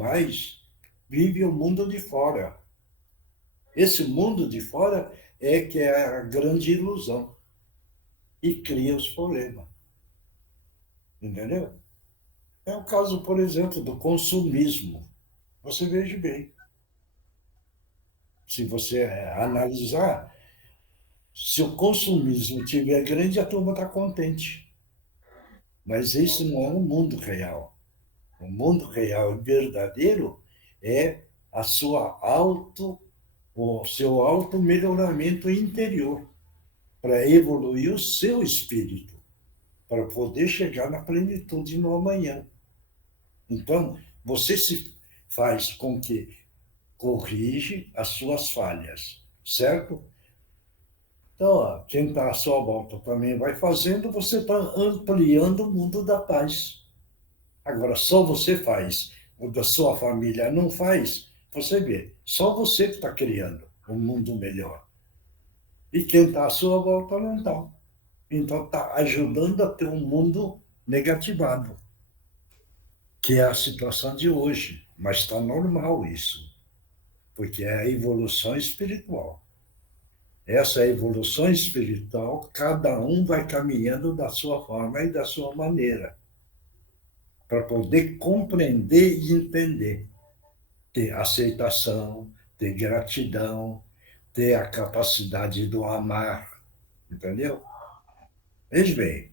mais vive o mundo de fora. Esse mundo de fora é que é a grande ilusão e cria os problemas, entendeu? É o caso, por exemplo, do consumismo. Você veja bem, se você analisar, se o consumismo tiver grande, a turma está contente. Mas isso não é o mundo real. O mundo real e verdadeiro é a sua o seu auto melhoramento interior para evoluir o seu espírito, para poder chegar na plenitude no amanhã. Então, você se faz com que corrige as suas falhas, certo? Então, ó, quem está à sua volta também vai fazendo, você está ampliando o mundo da paz. Agora, só você faz, o da sua família não faz, você vê, só você que está criando um mundo melhor. E quem está à sua volta não está. Então, está ajudando a ter um mundo negativado, que é a situação de hoje. Mas está normal isso, porque é a evolução espiritual. Essa evolução espiritual, cada um vai caminhando da sua forma e da sua maneira, para poder compreender e entender, ter aceitação, ter gratidão, ter a capacidade do amar, entendeu? Veja bem,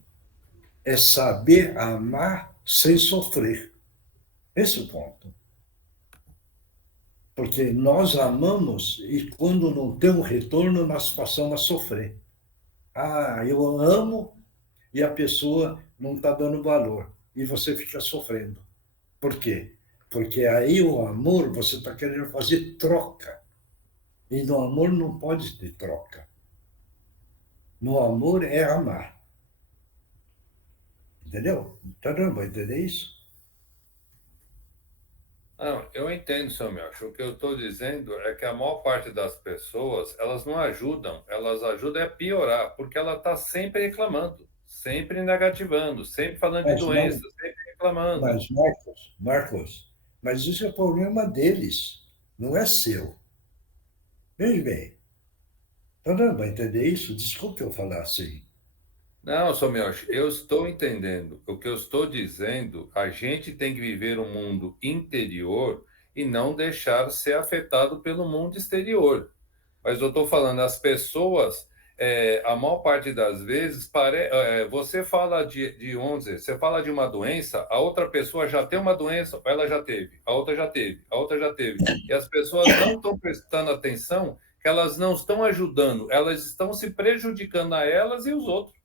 é saber amar sem sofrer. Esse é o ponto. Porque nós amamos e quando não tem um retorno, nós passamos a sofrer. Ah, eu amo e a pessoa não está dando valor. E você fica sofrendo. Por quê? Porque aí o amor, você está querendo fazer troca. E no amor não pode ter troca. No amor é amar. Entendeu? Caramba, entender isso? Não, eu entendo, seu Melchior. O que eu estou dizendo é que a maior parte das pessoas, elas não ajudam, elas ajudam a piorar, porque ela está sempre reclamando, sempre negativando, sempre falando de Mas, doença, sempre reclamando. Marcos, mas isso é problema deles, não é seu. Veja bem, tá dando para entender isso? Desculpe eu falar assim. Não, seu Melchior, eu estou entendendo. O que eu estou dizendo, a gente tem que viver um mundo interior e não deixar ser afetado pelo mundo exterior. Mas eu estou falando, as pessoas, a maior parte das vezes, você fala você fala de uma doença, a outra pessoa já tem uma doença, ela já teve, a outra já teve, a outra já teve. E as pessoas não estão prestando atenção, que elas não estão ajudando, elas estão se prejudicando a elas e os outros,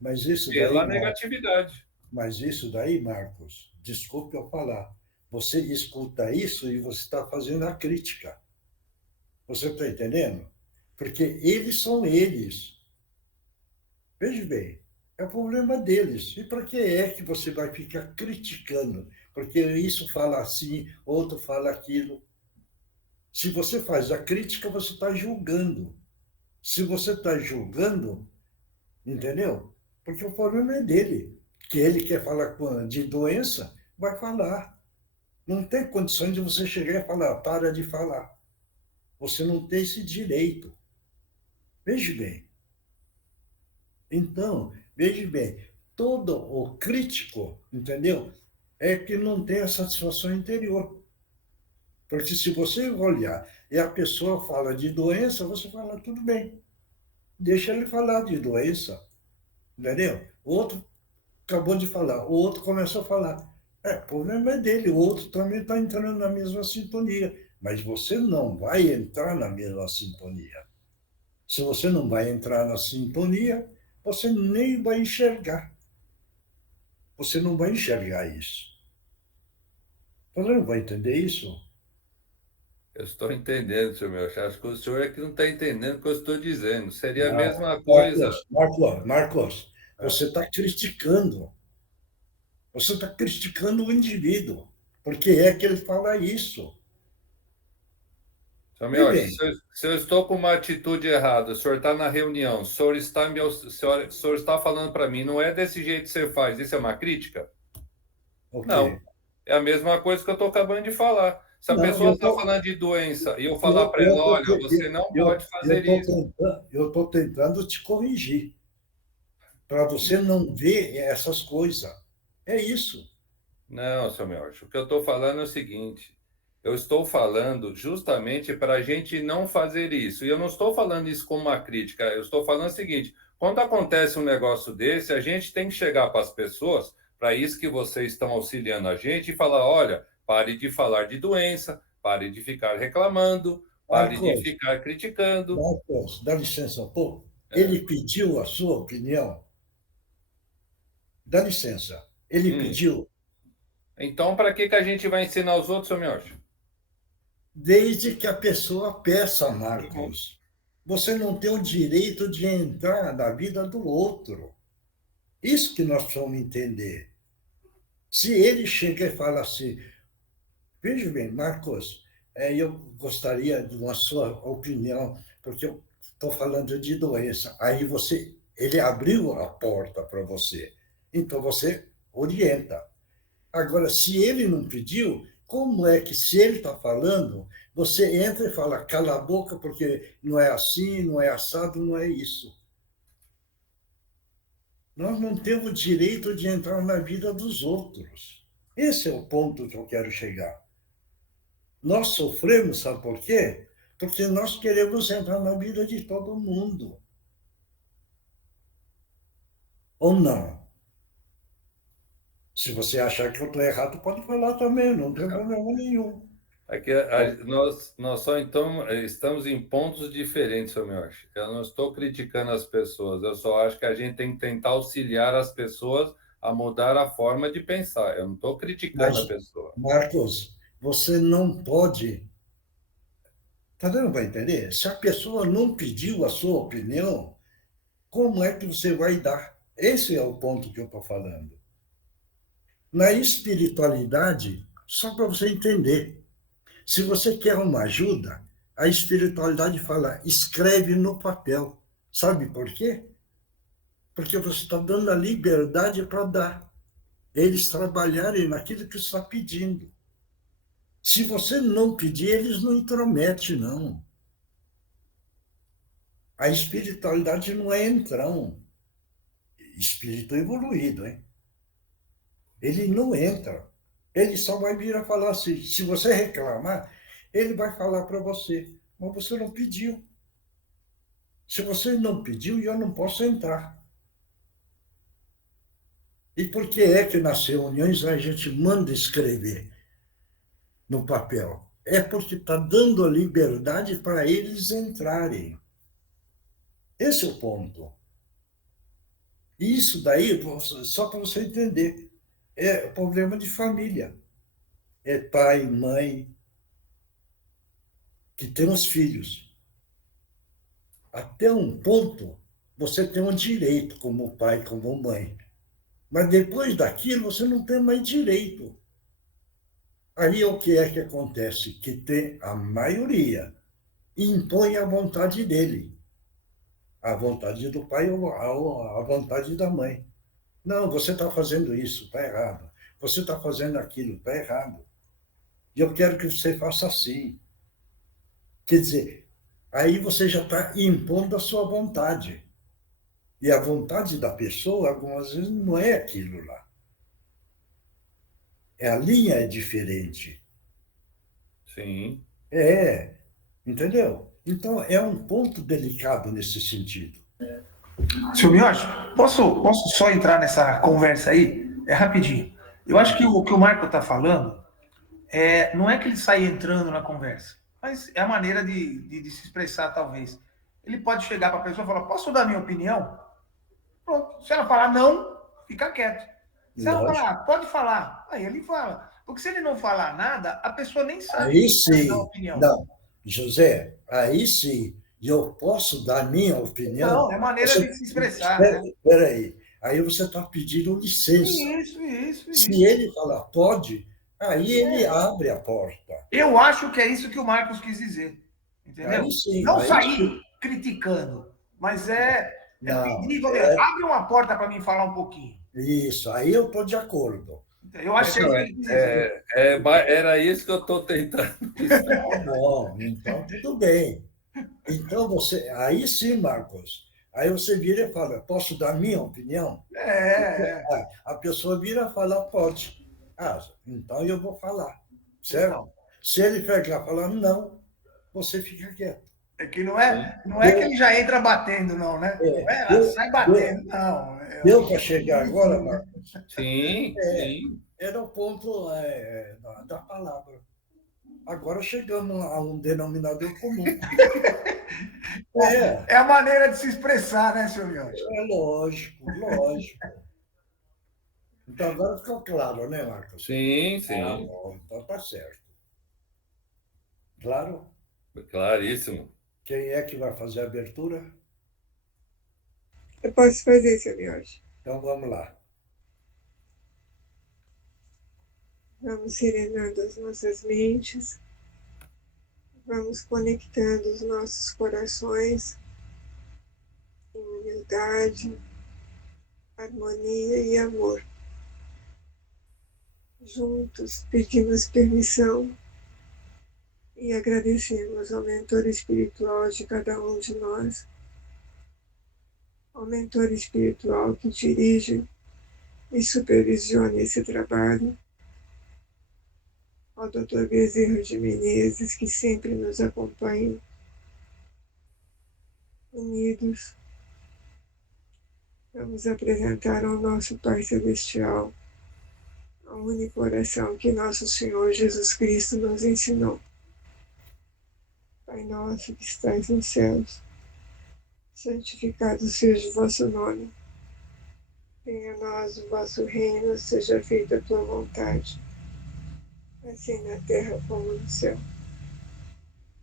Mas isso daí, pela negatividade. mas isso daí, Marcos, desculpe eu falar. Você escuta isso e você está fazendo a crítica. Você está entendendo? Porque eles são eles. Veja bem, é o problema deles. E para que é que você vai ficar criticando? Porque isso fala assim, outro fala aquilo. Se você faz a crítica, você está julgando. Se você está julgando, entendeu? Porque o problema é dele. Que ele quer falar de doença, vai falar. Não tem condições de você chegar e falar, para de falar. Você não tem esse direito. Veja bem. Então, veja bem, todo o crítico, entendeu? É que não tem a satisfação interior. Porque se você olhar e a pessoa fala de doença, você fala, tudo bem, deixa ele falar de doença, entendeu? O outro acabou de falar, o outro começou a falar. É, o problema é dele, o outro também está entrando na mesma sintonia, mas você não vai entrar na mesma sintonia. Se você não vai entrar na sintonia, você nem vai enxergar. Você não vai enxergar isso. Você não vai entender isso? Eu estou entendendo, senhor Melchior. Acho que o senhor é que não está entendendo o que eu estou dizendo. Seria a Não. mesma coisa. Marcos, É. você está criticando. Você está criticando o indivíduo. Porque é que ele fala isso. Seu Vê Miotti, bem, se eu estou com uma atitude errada, o senhor está na reunião, o senhor está falando para mim, não é desse jeito que você faz, isso é uma crítica? o Não. quê? É a mesma coisa que eu estou acabando de falar. Se a Não, pessoa está falando de doença e eu falar para ela, eu tô, olha, você não eu, pode fazer isso. eu tô tentando te corrigir, para você não ver essas coisas. É isso. Não, seu Melchior, o que eu estou falando é o seguinte: eu estou falando justamente para a gente não fazer isso. E eu não estou falando isso como uma crítica, eu estou falando o seguinte: quando acontece um negócio desse, a gente tem que chegar para as pessoas, para isso que vocês estão auxiliando a gente, e falar: olha, pare de falar de doença, pare de ficar reclamando, pare de Marcos, ficar criticando. Marcos, dá licença um pouco. É. Ele pediu a sua opinião. Dá licença. Ele Hum. pediu, Então, para que a gente vai ensinar os outros, seu Melchior? desde que a pessoa peça, Tá bom. Marcos. Você não tem o direito de entrar na vida do outro. Isso que nós precisamos entender. Se ele chega e fala assim, veja bem, Marcos, eu gostaria de uma sua opinião, porque eu estou falando de doença. Aí ele abriu a porta para você. Então você orienta. Agora, se ele não pediu, como é que, se ele está falando, você entra e fala, cala a boca, porque não é assim, não é assado, não é isso. Nós não temos direito de entrar na vida dos outros. Esse é o ponto que eu quero chegar. Nós sofremos, sabe por quê? Porque nós queremos entrar na vida de todo mundo. Ou não? Se você achar que eu estou errado, pode falar também, não tem problema nenhum. Aqui, nós só então estamos em pontos diferentes, seu Miochi. Eu não estou criticando as pessoas, eu só acho que a gente tem que tentar auxiliar as pessoas a mudar a forma de pensar. Eu não estou criticando Mas, a pessoa. Marcos, você não pode. Tá dando para entender? Se a pessoa não pediu a sua opinião, como é que você vai dar? Esse é o ponto que eu estou falando. Na espiritualidade, só para você entender, se você quer uma ajuda, a espiritualidade fala, escreve no papel. Sabe por quê? Porque você está dando a liberdade para dar. Eles trabalharem naquilo que você está pedindo. Se você não pedir, eles não intrometem, não. A espiritualidade não é entrão. Espírito evoluído, hein? Ele não entra. Ele só vai vir a falar assim. Se você reclamar, ele vai falar para você. Mas você não pediu. Se você não pediu, eu não posso entrar. E por que é que nas reuniões a gente manda escrever no papel? É porque está dando a liberdade para eles entrarem. Esse é o ponto. Isso daí, só para você entender, é problema de família. É pai, mãe, que tem os filhos. Até um ponto, você tem um direito como pai, como mãe. Mas depois daquilo, você não tem mais direito. Aí o que é que acontece? Que tem a maioria impõe a vontade dele, a vontade do pai ou a vontade da mãe. Não, você está fazendo isso, está errado. Você está fazendo aquilo, está errado. E eu quero que você faça assim. Quer dizer, aí você já está impondo a sua vontade. E a vontade da pessoa, algumas vezes, não é aquilo lá. A linha é diferente. Sim. É, entendeu? Então, é um ponto delicado nesse sentido. Seu Miotti, posso só entrar nessa conversa aí? É rapidinho. Eu acho que o que o Marco está falando não é que ele sai entrando na conversa, mas é a maneira de se expressar, talvez. Ele pode chegar para a pessoa e falar: posso dar minha opinião? Pronto. Se ela falar não, fica quieto. Se ela Lógico. falar, pode falar, aí ele fala. Porque se ele não falar nada, a pessoa nem sabe Aí que vai dar sim. opinião. Não, José, aí sim, eu posso dar minha opinião. Não, é maneira de se expressar, Espera, né? espera aí. Aí você está pedindo licença. Isso. Se ele falar pode, aí ele abre a porta. Eu acho que é isso que o Marcos quis dizer. Entendeu? Aí sim, Não aí sair sim. criticando, mas é Não, pedir, abre uma porta para mim falar um pouquinho. isso, aí eu estou de acordo. Eu achei Não, que ele quis dizer. era isso que eu estou tentando explicar. Tá bom, então tudo bem. Então você, aí sim, Marcos, aí você vira e fala, posso dar minha opinião? É. A pessoa vira e fala, pode. Ah, então eu vou falar, certo? Então, Se ele pegar e falar não, você fica quieto. é que Sim, não é que ele já entra batendo, não, né? Não é, ela Deu, sai deu, batendo, não. deu para chegar agora, Marcos? sim, sim. Era o ponto da palavra. Agora chegamos a um denominador comum. É, É a maneira de se expressar, né, senhor Miotti? é lógico, lógico. Então agora ficou claro, né, Marcos? Sim, Ah, sim. bom, então tá certo. Claro. Claríssimo. Quem é que vai fazer a abertura? Eu posso fazer, seu Miotti. Então vamos lá. Vamos serenando as nossas mentes, vamos conectando os nossos corações em humildade, harmonia e amor. Juntos pedimos permissão e agradecemos ao mentor espiritual de cada um de nós, ao mentor espiritual que dirige e supervisiona esse trabalho, ao Dr. Bezerra de Menezes, que sempre nos acompanha, unidos. Vamos apresentar ao nosso Pai Celestial, ao único oração que nosso Senhor Jesus Cristo nos ensinou. Pai nosso que estais nos céus, santificado seja o vosso nome. Venha a nós o vosso reino, seja feita a tua vontade, assim na terra como no céu.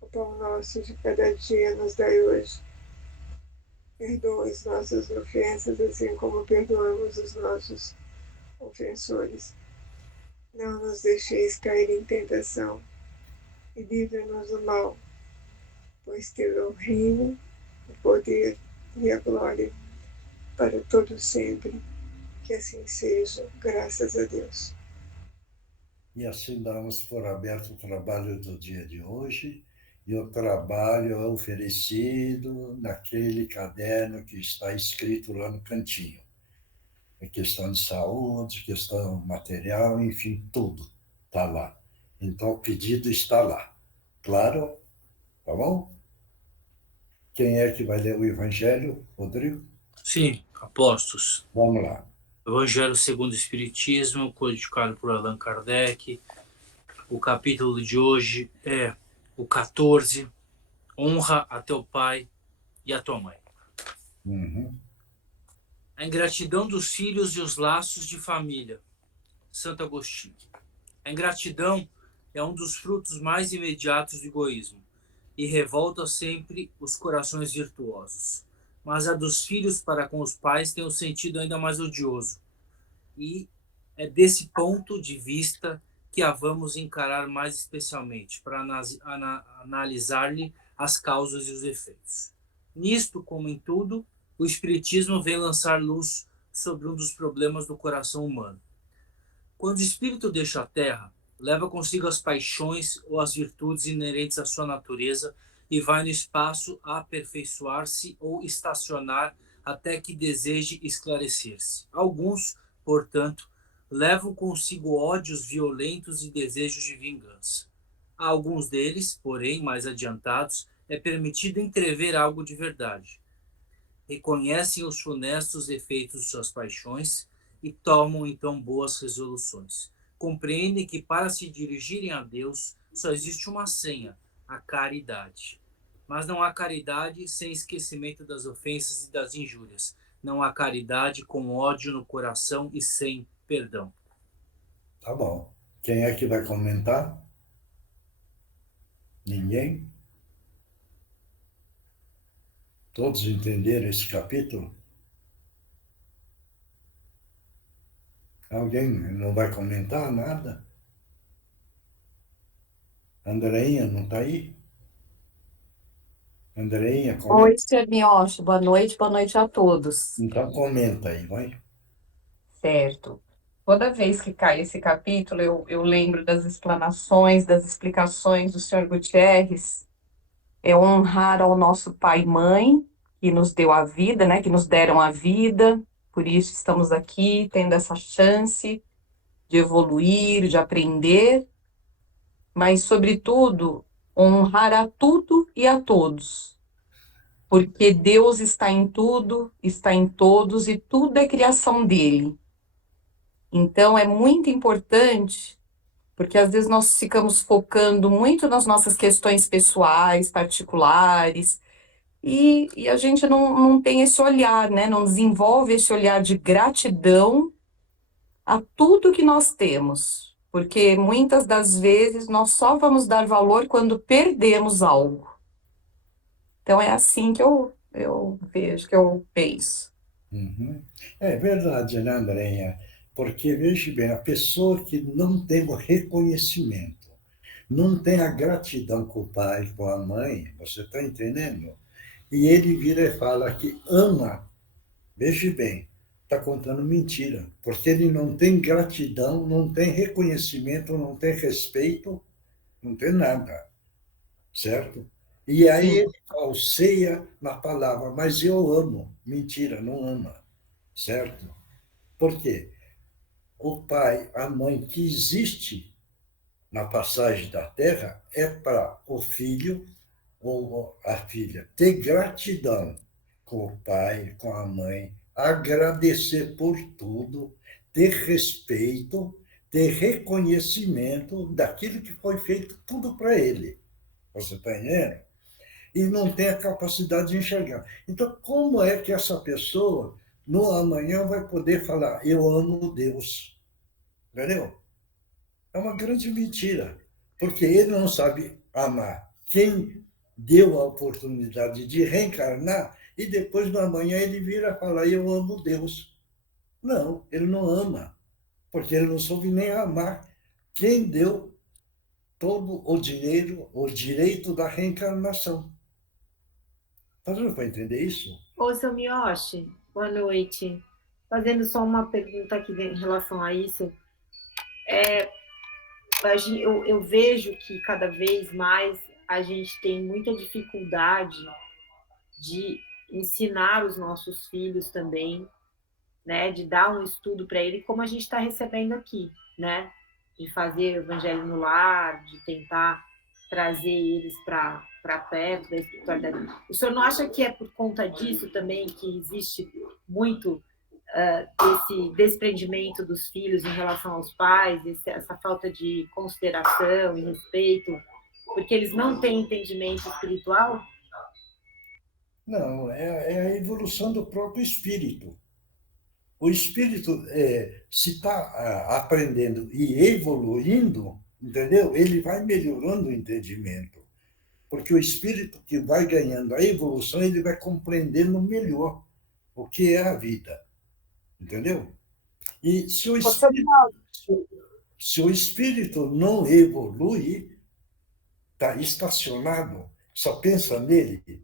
O pão nosso de cada dia nos dai hoje. Perdoa as nossas ofensas, assim como perdoamos os nossos ofensores. Não nos deixeis cair em tentação, e livra-nos do mal, pois teu é o reino, o poder e a glória, para todo sempre. Que assim seja, graças a Deus. E assim damos por aberto o trabalho do dia de hoje, e o trabalho é oferecido naquele caderno que está escrito lá no cantinho. É questão de saúde, questão material, enfim, tudo está lá. Então o pedido está lá. Claro? Tá bom? Quem é que vai ler o Evangelho, Rodrigo? Sim, apóstolos. Vamos lá. Evangelho segundo o Espiritismo, codificado por Allan Kardec. O capítulo de hoje é o 14. Honra a teu pai e a tua mãe. Uhum. A ingratidão dos filhos e os laços de família. Santo Agostinho. A ingratidão é um dos frutos mais imediatos do egoísmo e revolta sempre os corações virtuosos. Mas a dos filhos para com os pais tem um sentido ainda mais odioso. E é desse ponto de vista que a vamos encarar mais especialmente, para analisar-lhe as causas e os efeitos. Nisto, como em tudo, o Espiritismo vem lançar luz sobre um dos problemas do coração humano. Quando o espírito deixa a Terra, leva consigo as paixões ou as virtudes inerentes à sua natureza e vai no espaço a aperfeiçoar-se ou estacionar até que deseje esclarecer-se. Alguns, portanto, levam consigo ódios violentos e desejos de vingança. A alguns deles, porém, mais adiantados, é permitido entrever algo de verdade. Reconhecem os funestos efeitos de suas paixões e tomam então boas resoluções. Compreendem que para se dirigirem a Deus só existe uma senha, a caridade. Mas não há caridade sem esquecimento das ofensas e das injúrias. Não há caridade com ódio no coração e sem perdão. Tá bom. Quem é que vai comentar? Ninguém? Todos entenderam esse capítulo? Alguém não vai comentar nada? Andreinha não está aí? Andreinha, comenta. Oi, Sr. Miocho, boa noite a todos. Então comenta aí, vai. Certo. Toda vez que cai esse capítulo, eu lembro das explanações, das explicações do Sr. Gutierrez, é honrar ao nosso pai e mãe, que nos deu a vida, né, que nos deram a vida, por isso estamos aqui, tendo essa chance de evoluir, de aprender, mas, sobretudo, honrar a tudo e a todos, porque Deus está em tudo, está em todos e tudo é criação dele. Então, é muito importante, porque às vezes nós ficamos focando muito nas nossas questões pessoais, particulares, e a gente não tem esse olhar, né? Não desenvolve esse olhar de gratidão a tudo que nós temos, porque muitas das vezes nós só vamos dar valor quando perdemos algo. Então é assim que eu vejo, que eu penso. Uhum. É verdade, né, Andréia? Porque, veja bem, a pessoa que não tem o reconhecimento, não tem a gratidão com o pai, com a mãe, você está entendendo? E ele vira e fala que ama, veja bem, está contando mentira, porque ele não tem gratidão, não tem reconhecimento, não tem respeito, não tem nada, certo? E aí Sim, ele falseia na palavra, mas eu amo. Mentira, não ama, certo? Por quê? O pai, a mãe que existe na passagem da terra é para o filho ou a filha ter gratidão com o pai, com a mãe, agradecer por tudo, ter respeito, ter reconhecimento daquilo que foi feito tudo para ele. Você está entendendo? E não tem a capacidade de enxergar. Então, como é que essa pessoa, no amanhã, vai poder falar, eu amo Deus? Entendeu? É uma grande mentira, porque ele não sabe amar quem deu a oportunidade de reencarnar e depois, no amanhã, ele vira e fala, eu amo Deus. Não, ele não ama, porque ele não soube nem amar quem deu todo o direito da reencarnação. Está dando para entender isso? Ô, seu Miyoshi, boa noite. Fazendo só uma pergunta aqui em relação a isso. Eu vejo que cada vez mais a gente tem muita dificuldade de ensinar os nossos filhos também, né? De dar um estudo para ele, como a gente está recebendo aqui, né? De fazer o evangelho no lar, de tentar trazer eles para perto da espiritualidade. O senhor não acha que é por conta disso também que existe muito esse desprendimento dos filhos em relação aos pais, essa falta de consideração e respeito, porque eles não têm entendimento espiritual? Não, é a evolução do próprio espírito. O espírito, se está aprendendo e evoluindo, entendeu? Ele vai melhorando o entendimento. Porque o espírito que vai ganhando a evolução, ele vai compreendendo melhor o que é a vida. Entendeu? E você se o espírito não evolui, está estacionado, só pensa nele,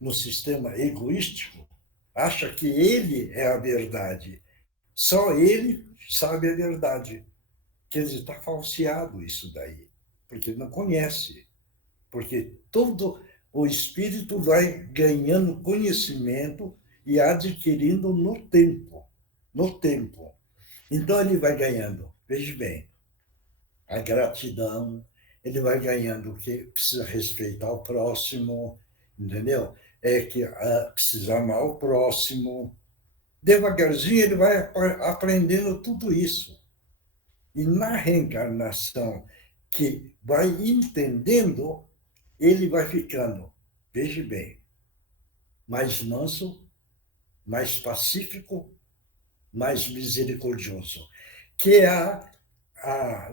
no sistema egoístico, acha que ele é a verdade. Só ele sabe a verdade. Quer dizer, está falseado isso daí, porque ele não conhece. Porque todo o espírito vai ganhando conhecimento e adquirindo no tempo. No tempo. Então ele vai ganhando, veja bem, a gratidão, ele vai ganhando o que precisa respeitar o próximo, entendeu? É que precisa amar o próximo. Devagarzinho ele vai aprendendo tudo isso. E na reencarnação, que vai entendendo, ele vai ficando, veja bem, mais manso, mais pacífico, mais misericordioso. Que é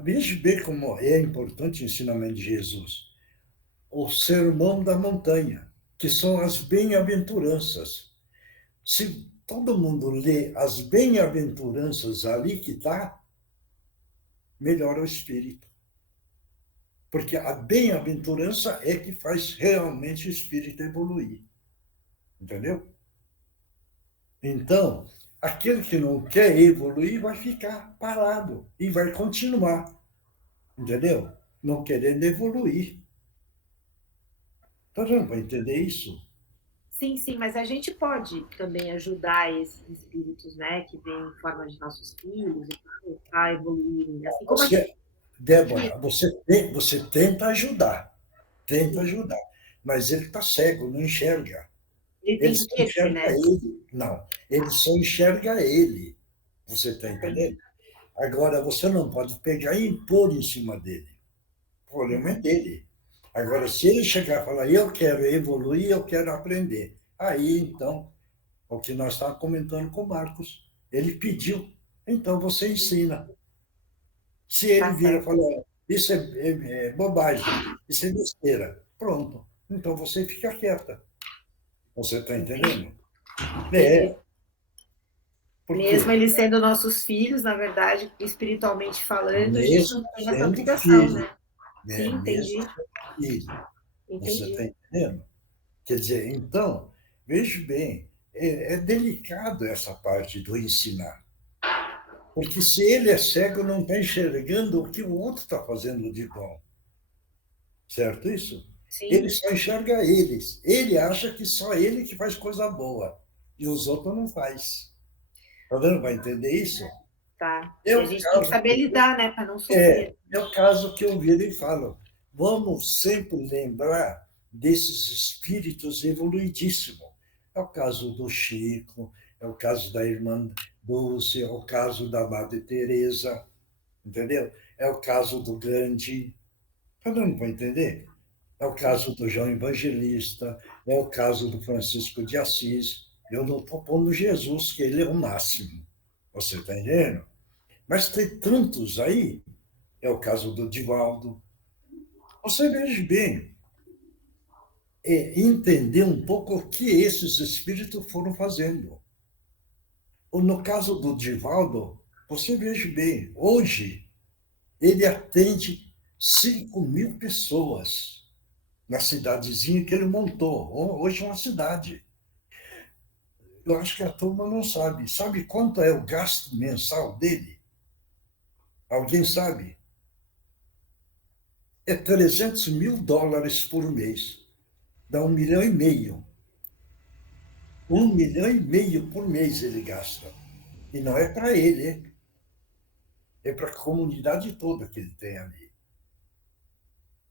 veja bem como é importante o ensinamento de Jesus. O sermão da montanha, que são as bem-aventuranças. Se todo mundo lê as bem-aventuranças ali que está, melhora o espírito. Porque a bem-aventurança é que faz realmente o espírito evoluir. Entendeu? Então, Aquele que não quer evoluir vai ficar parado e vai continuar, entendeu? Não querendo evoluir. Tá dando para entender isso? Sim, sim, mas a gente pode também ajudar esses espíritos, né, que vêm em forma de nossos filhos e tal, a evoluírem. Assim como a gente. Você, Débora, você tenta ajudar, mas ele está cego, não enxerga. Ele Ele tem só medo, enxerga né? ele. Não, ele só enxerga ele. Você está Entendi. entendendo? Agora, você não pode pegar e impor em cima dele. O problema é dele. Agora, se ele chegar e falar, eu quero evoluir, eu quero aprender, aí, então, o que nós estávamos comentando com o Marcos, ele pediu, então você ensina. Se ele Tá vira e certo. falar, isso é bobagem, isso é besteira, pronto. Então você fica quieta. Você está entendendo? Entendi. Por Mesmo quê? eles sendo nossos filhos, na verdade, espiritualmente falando, a gente não Mesmo tem essa sendo obrigação, filho, né? né? Sim, Mesmo entendi. sendo filho. Você Entendi. está entendendo? Quer dizer, então, veja bem, é delicado essa parte do ensinar. Porque se ele é cego, não está enxergando o que o outro está fazendo de bom. Certo isso? Ele Sim, só enxerga eles. Ele acha que só ele que faz coisa boa. E os outros não faz. Está dando para entender isso? tá. É E a o gente tem que caso saber que, lidar, né, para não é, sofrer. é o caso que eu viro e falo. Vamos sempre lembrar desses espíritos evoluidíssimos. É o caso do Chico, é o caso da irmã Dulce, é o caso da Madre Teresa, entendeu? É o caso do Gandhi. Está dando para entender? É o Sim. caso do João Evangelista, é o caso do Francisco de Assis. Eu não estou pondo Jesus, que ele é o máximo. Você está entendendo? Mas tem tantos aí. É o caso do Divaldo. Você veja bem, entender um pouco o que esses espíritos foram fazendo. Ou no caso do Divaldo, você veja bem, hoje ele atende 5.000 pessoas na cidadezinha que ele montou. Hoje é uma cidade. Eu acho que a turma não sabe. Sabe quanto é o gasto mensal dele? Alguém sabe? É US$ 300.000 por mês. Dá 1,5 milhão. 1,5 milhão por mês ele gasta. E não é para ele, é para a comunidade toda que ele tem ali.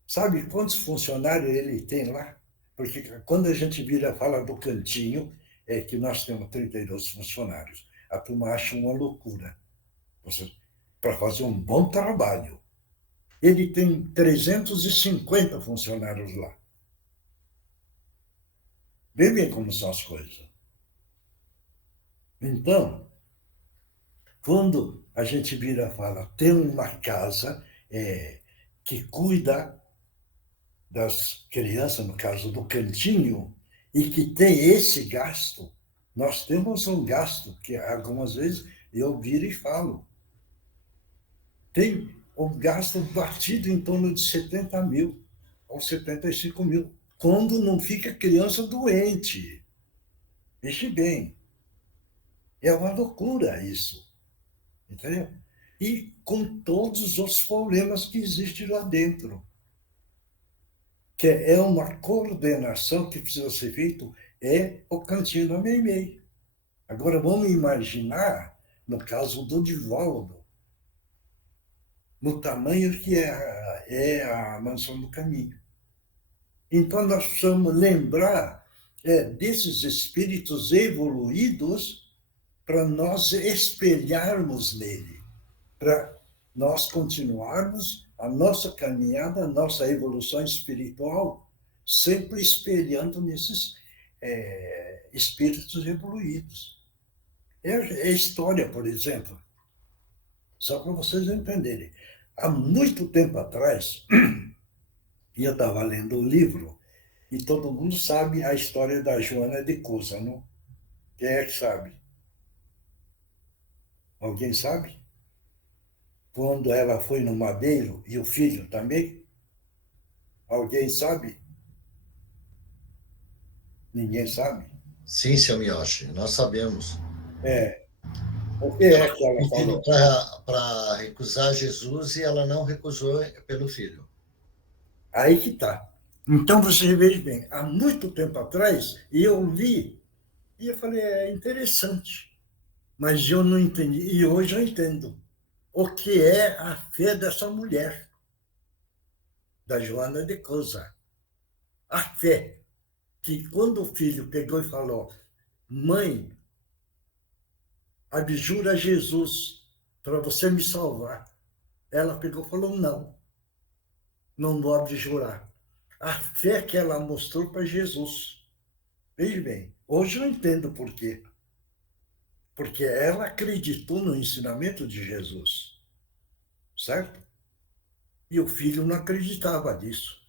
Sabe quantos funcionários ele tem lá? Porque quando a gente vira fala do cantinho, é que nós temos 32 funcionários. A turma acha uma loucura. Para fazer um bom trabalho. Ele tem 350 funcionários lá. Vê bem como são as coisas. Então, quando a gente vira e fala, tem uma casa que cuida das crianças, no caso do cantinho, e que tem esse gasto, nós temos um gasto que algumas vezes eu viro e falo. Tem um gasto batido em torno de 70.000 ou 75.000, quando não fica criança doente. Veja bem, é uma loucura isso, entendeu? E com todos os problemas que existem lá dentro, que é uma coordenação que precisa ser feito, é o cantinho da Meimei. Agora vamos imaginar, no caso do Divaldo, no tamanho que é a Mansão do Caminho. Então, nós precisamos lembrar desses espíritos evoluídos para nós espelharmos nele, para nós continuarmos a nossa caminhada, a nossa evolução espiritual, sempre espelhando nesses espíritos evoluídos. É história, por exemplo, só para vocês entenderem. Há muito tempo atrás, eu estava lendo um livro e todo mundo sabe a história da Joana de Cúzano. Quem é que sabe? Alguém sabe? Quando ela foi no Madeiro e o filho também? Alguém sabe? Ninguém sabe? Sim, seu Miyoshi, nós sabemos. O que é que ela Um filho falou? para recusar Jesus e ela não recusou pelo filho. Aí que está. Então, você veja bem, há muito tempo atrás, eu li, e eu falei, é interessante, mas eu não entendi, e hoje eu entendo o que é a fé dessa mulher, da Joana de Cousa. A fé, que quando o filho pegou e falou, mãe, abjura Jesus para você me salvar. Ela pegou e falou, não, não vou abjurar. A fé que ela mostrou para Jesus. Veja bem, hoje eu entendo por quê. Porque ela acreditou no ensinamento de Jesus, certo? E o filho não acreditava nisso.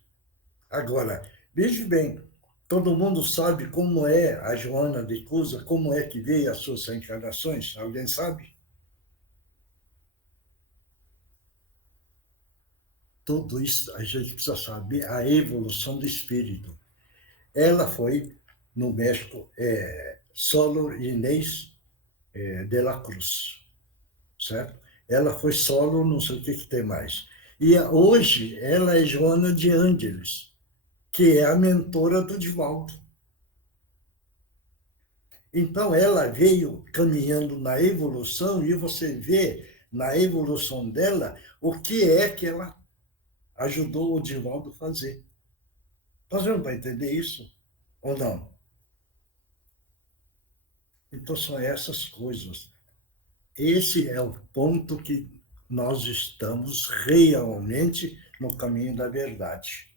Agora, veja bem, todo mundo sabe como é a Joana de Cusa, como é que veio as suas encarnações? Alguém sabe? Tudo isso a gente precisa saber, a evolução do espírito. Ela foi no México, Solo Inês de la Cruz, certo? Ela foi solo, não sei o que tem mais. E hoje ela é Joana de Ângeles, que é a mentora do Divaldo. Então ela veio caminhando na evolução e você vê na evolução dela o que é que ela ajudou o Divaldo a fazer. Nós vamos para entender isso ou não? Então são essas coisas. Esse é o ponto que nós estamos realmente no caminho da verdade.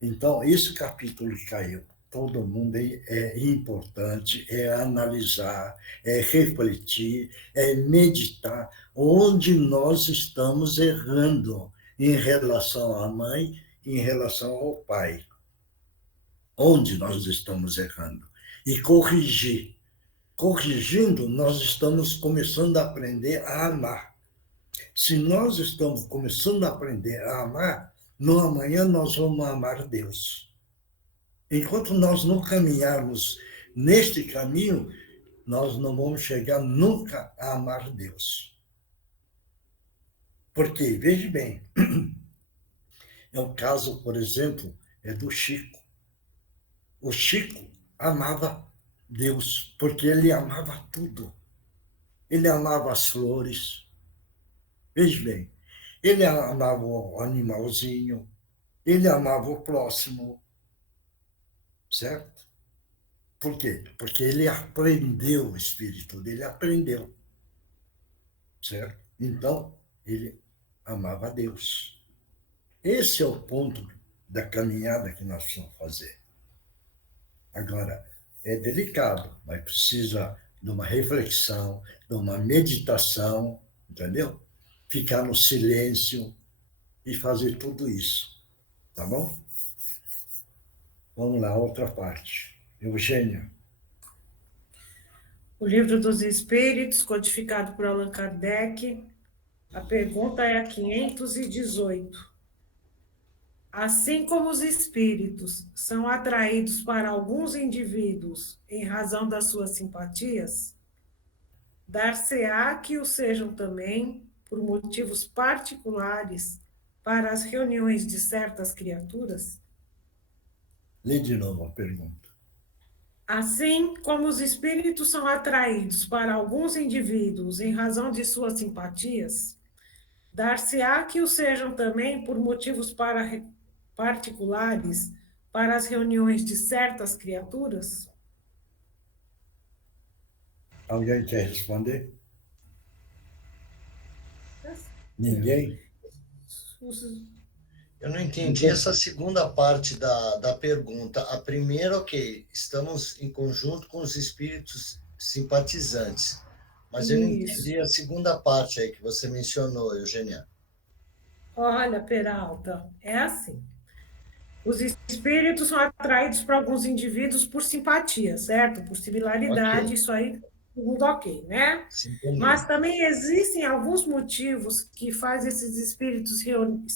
Então, esse capítulo que caiu, todo mundo é importante, é analisar, é refletir, é meditar onde nós estamos errando em relação à mãe, em relação ao pai. Onde nós estamos errando. E corrigir. Corrigindo, nós estamos começando a aprender a amar. Se nós estamos começando a aprender a amar, no amanhã nós vamos amar Deus. Enquanto nós não caminharmos neste caminho, nós não vamos chegar nunca a amar Deus. Porque, veja bem, é o caso, por exemplo, do Chico. O Chico amava Deus, porque ele amava tudo. Ele amava as flores. Veja bem, ele amava o animalzinho, ele amava o próximo, certo? Por quê? Porque ele aprendeu o espírito dele, aprendeu, certo? Então, ele amava Deus. Esse é o ponto da caminhada que nós precisamos fazer. Agora, é delicado, mas precisa de uma reflexão, de uma meditação, entendeu? Ficar no silêncio e fazer tudo isso, tá bom? Vamos lá, outra parte. Eugênia. O Livro dos Espíritos, codificado por Allan Kardec. A pergunta é a 518. Assim como os espíritos são atraídos para alguns indivíduos em razão das suas simpatias, dar-se-á que o sejam também por motivos particulares para as reuniões de certas criaturas? Lê de novo a pergunta. Assim como os espíritos são atraídos para alguns indivíduos em razão de suas simpatias, dar-se-á que o sejam também por motivos particulares para as reuniões de certas criaturas? Alguém quer responder? Ninguém? Eu não entendi essa segunda parte da pergunta. A primeira, ok, estamos em conjunto com os espíritos simpatizantes. Mas eu não entendi a segunda parte aí que você mencionou, Eugênia. Olha, Peralta, é assim. Os espíritos são atraídos para alguns indivíduos por simpatia, certo? Por similaridade, okay. Isso aí, tudo ok, né? Sim, mas também existem alguns motivos que fazem esses espíritos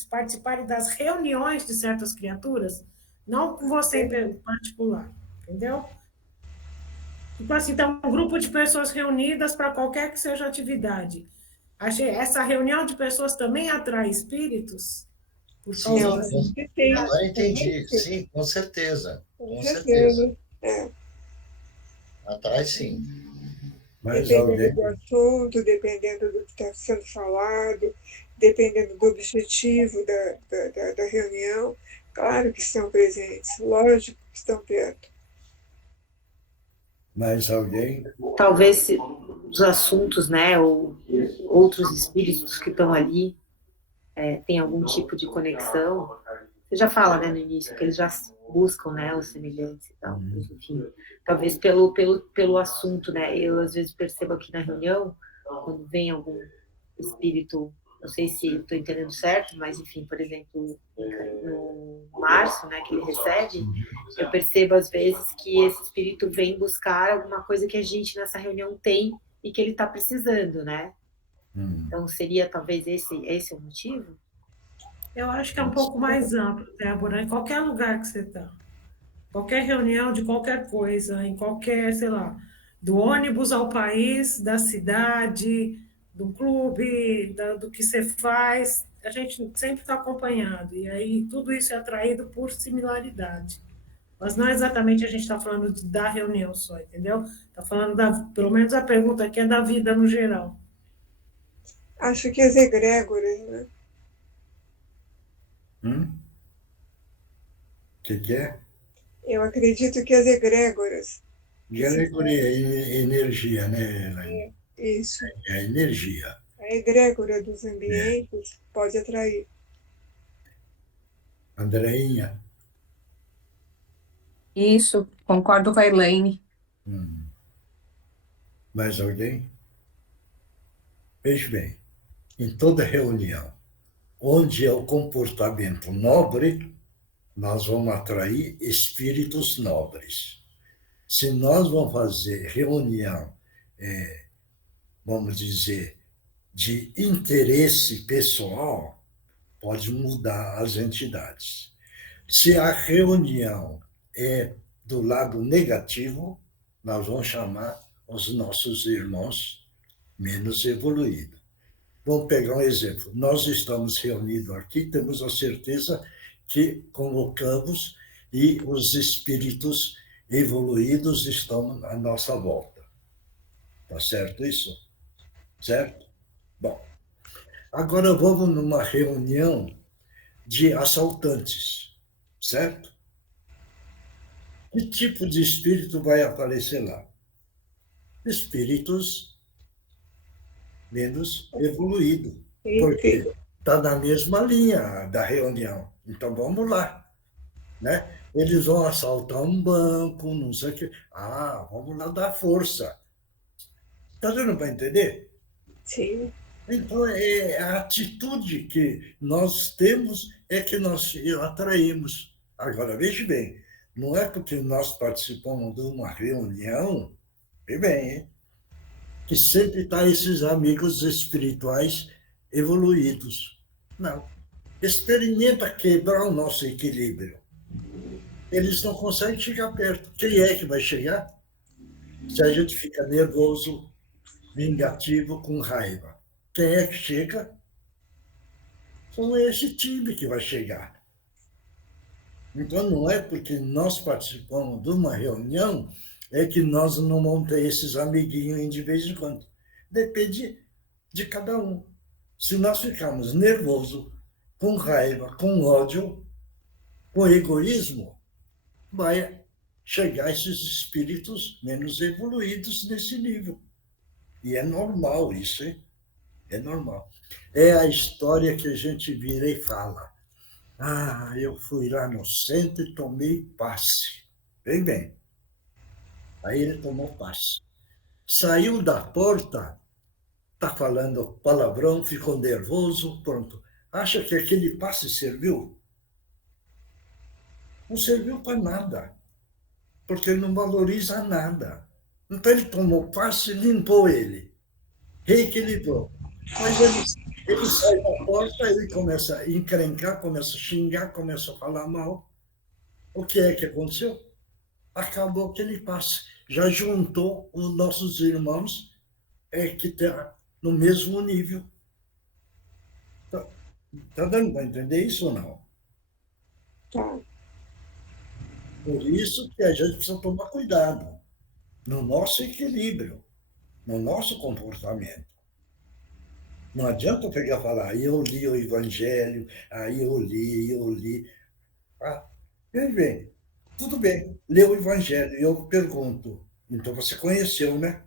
participarem das reuniões de certas criaturas, não com você em particular, entendeu? Tipo assim, então, um grupo de pessoas reunidas para qualquer que seja a atividade. Essa reunião de pessoas também atrai espíritos? Por Sim, Eu causa acho assim. que tem. agora entendi. Sim, com certeza. Com Com certeza. certeza. É. Atrai sim. Mas Dependendo do alguém, assunto, dependendo do que está sendo falado, dependendo do objetivo da reunião, claro que estão presentes, lógico que estão perto. mas alguém, Talvez os assuntos, né, ou outros espíritos que estão ali, tem algum tipo de conexão. Você já fala, né, no início, que eles já buscam, né, os semelhantes e tal. Enfim, talvez pelo assunto, né, eu às vezes percebo aqui na reunião, quando vem algum espírito, não sei se estou entendendo certo, mas enfim, por exemplo, no Márcio, né, que ele recebe, eu percebo às vezes que esse espírito vem buscar alguma coisa que a gente nessa reunião tem e que ele está precisando, né? Então seria talvez esse o motivo? Eu acho que é um pouco mais amplo, Débora, em qualquer lugar que você está. Qualquer reunião de qualquer coisa, em qualquer, sei lá, do ônibus ao país, da cidade, do clube, do que você faz, a gente sempre está acompanhado. E aí tudo isso é atraído por similaridade. Mas não exatamente a gente está falando da reunião só, entendeu? Está falando pelo menos a pergunta aqui é da vida no geral. Acho que as egrégoras, né? que é? Eu acredito que as egrégoras. Gregory é energia, né, Elaine? Isso. É energia. A egrégora dos ambientes pode atrair. Andreinha. Isso, concordo com a Elaine. Mais alguém? Veja bem, em toda reunião, onde é o comportamento nobre, nós vamos atrair espíritos nobres. Se nós vamos fazer reunião, vamos dizer, de interesse pessoal, pode mudar as entidades. Se a reunião é do lado negativo, nós vamos chamar os nossos irmãos menos evoluídos. Vamos pegar um exemplo. Nós estamos reunidos aqui, temos a certeza que convocamos e os espíritos evoluídos estão à nossa volta. Tá certo isso? Certo? Bom, agora vamos numa reunião de assaltantes, certo? Que tipo de espírito vai aparecer lá? Espíritos menos evoluídos, porque está na mesma linha da reunião. Então, vamos lá. Né? Eles vão assaltar um banco, não sei o quê. Vamos lá dar força. Está dando para entender? Sim. Então, a atitude que nós temos é que nós atraímos. Agora, veja bem, não é porque nós participamos de uma reunião, veja bem, hein? Que sempre está esses amigos espirituais evoluídos. Não. Experimenta quebrar o nosso equilíbrio. Eles não conseguem chegar perto. Quem é que vai chegar? Se a gente fica nervoso, vingativo, com raiva. Quem é que chega? São esse time que vai chegar. Então, não é porque nós participamos de uma reunião é que nós não vamos ter esses amiguinhos de vez em quando. Depende de cada um. Se nós ficarmos nervosos, com raiva, com ódio, com egoísmo, vai chegar esses espíritos menos evoluídos nesse nível. E é normal isso, hein? É normal. É a história que a gente vira e fala. Eu fui lá no centro e tomei passe. Bem. Aí ele tomou passe. Saiu da porta, está falando palavrão, ficou nervoso, pronto. Acha que aquele passe serviu? Não serviu para nada, porque ele não valoriza nada. Então ele tomou passe e limpou ele, reequilibrou. Mas ele sai da porta, ele começa a encrencar, começa a xingar, começa a falar mal. O que é que aconteceu? Acabou aquele passe. já juntou os nossos irmãos que estão no mesmo nível. Tá dando para entender isso ou não? Tá. Por isso que a gente precisa tomar cuidado no nosso equilíbrio, no nosso comportamento. Não adianta pegar e falar, eu li o Evangelho, aí eu li. Ah, bem, tudo bem, leu o Evangelho. Eu pergunto, então você conheceu, né?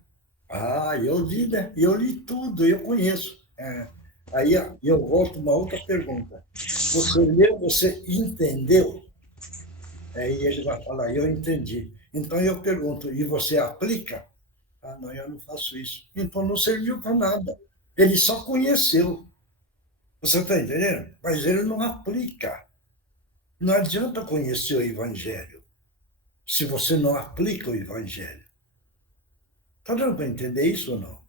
Ah, eu li, né? Eu li tudo, eu conheço. Aí eu volto uma outra pergunta. Você leu, você entendeu? Aí ele vai falar, eu entendi. Então eu pergunto, e você aplica? Ah, não, eu não faço isso. Então não serviu para nada. Ele só conheceu. Você está entendendo? Mas ele não aplica. Não adianta conhecer o Evangelho se você não aplica o Evangelho. Está dando para entender isso ou não?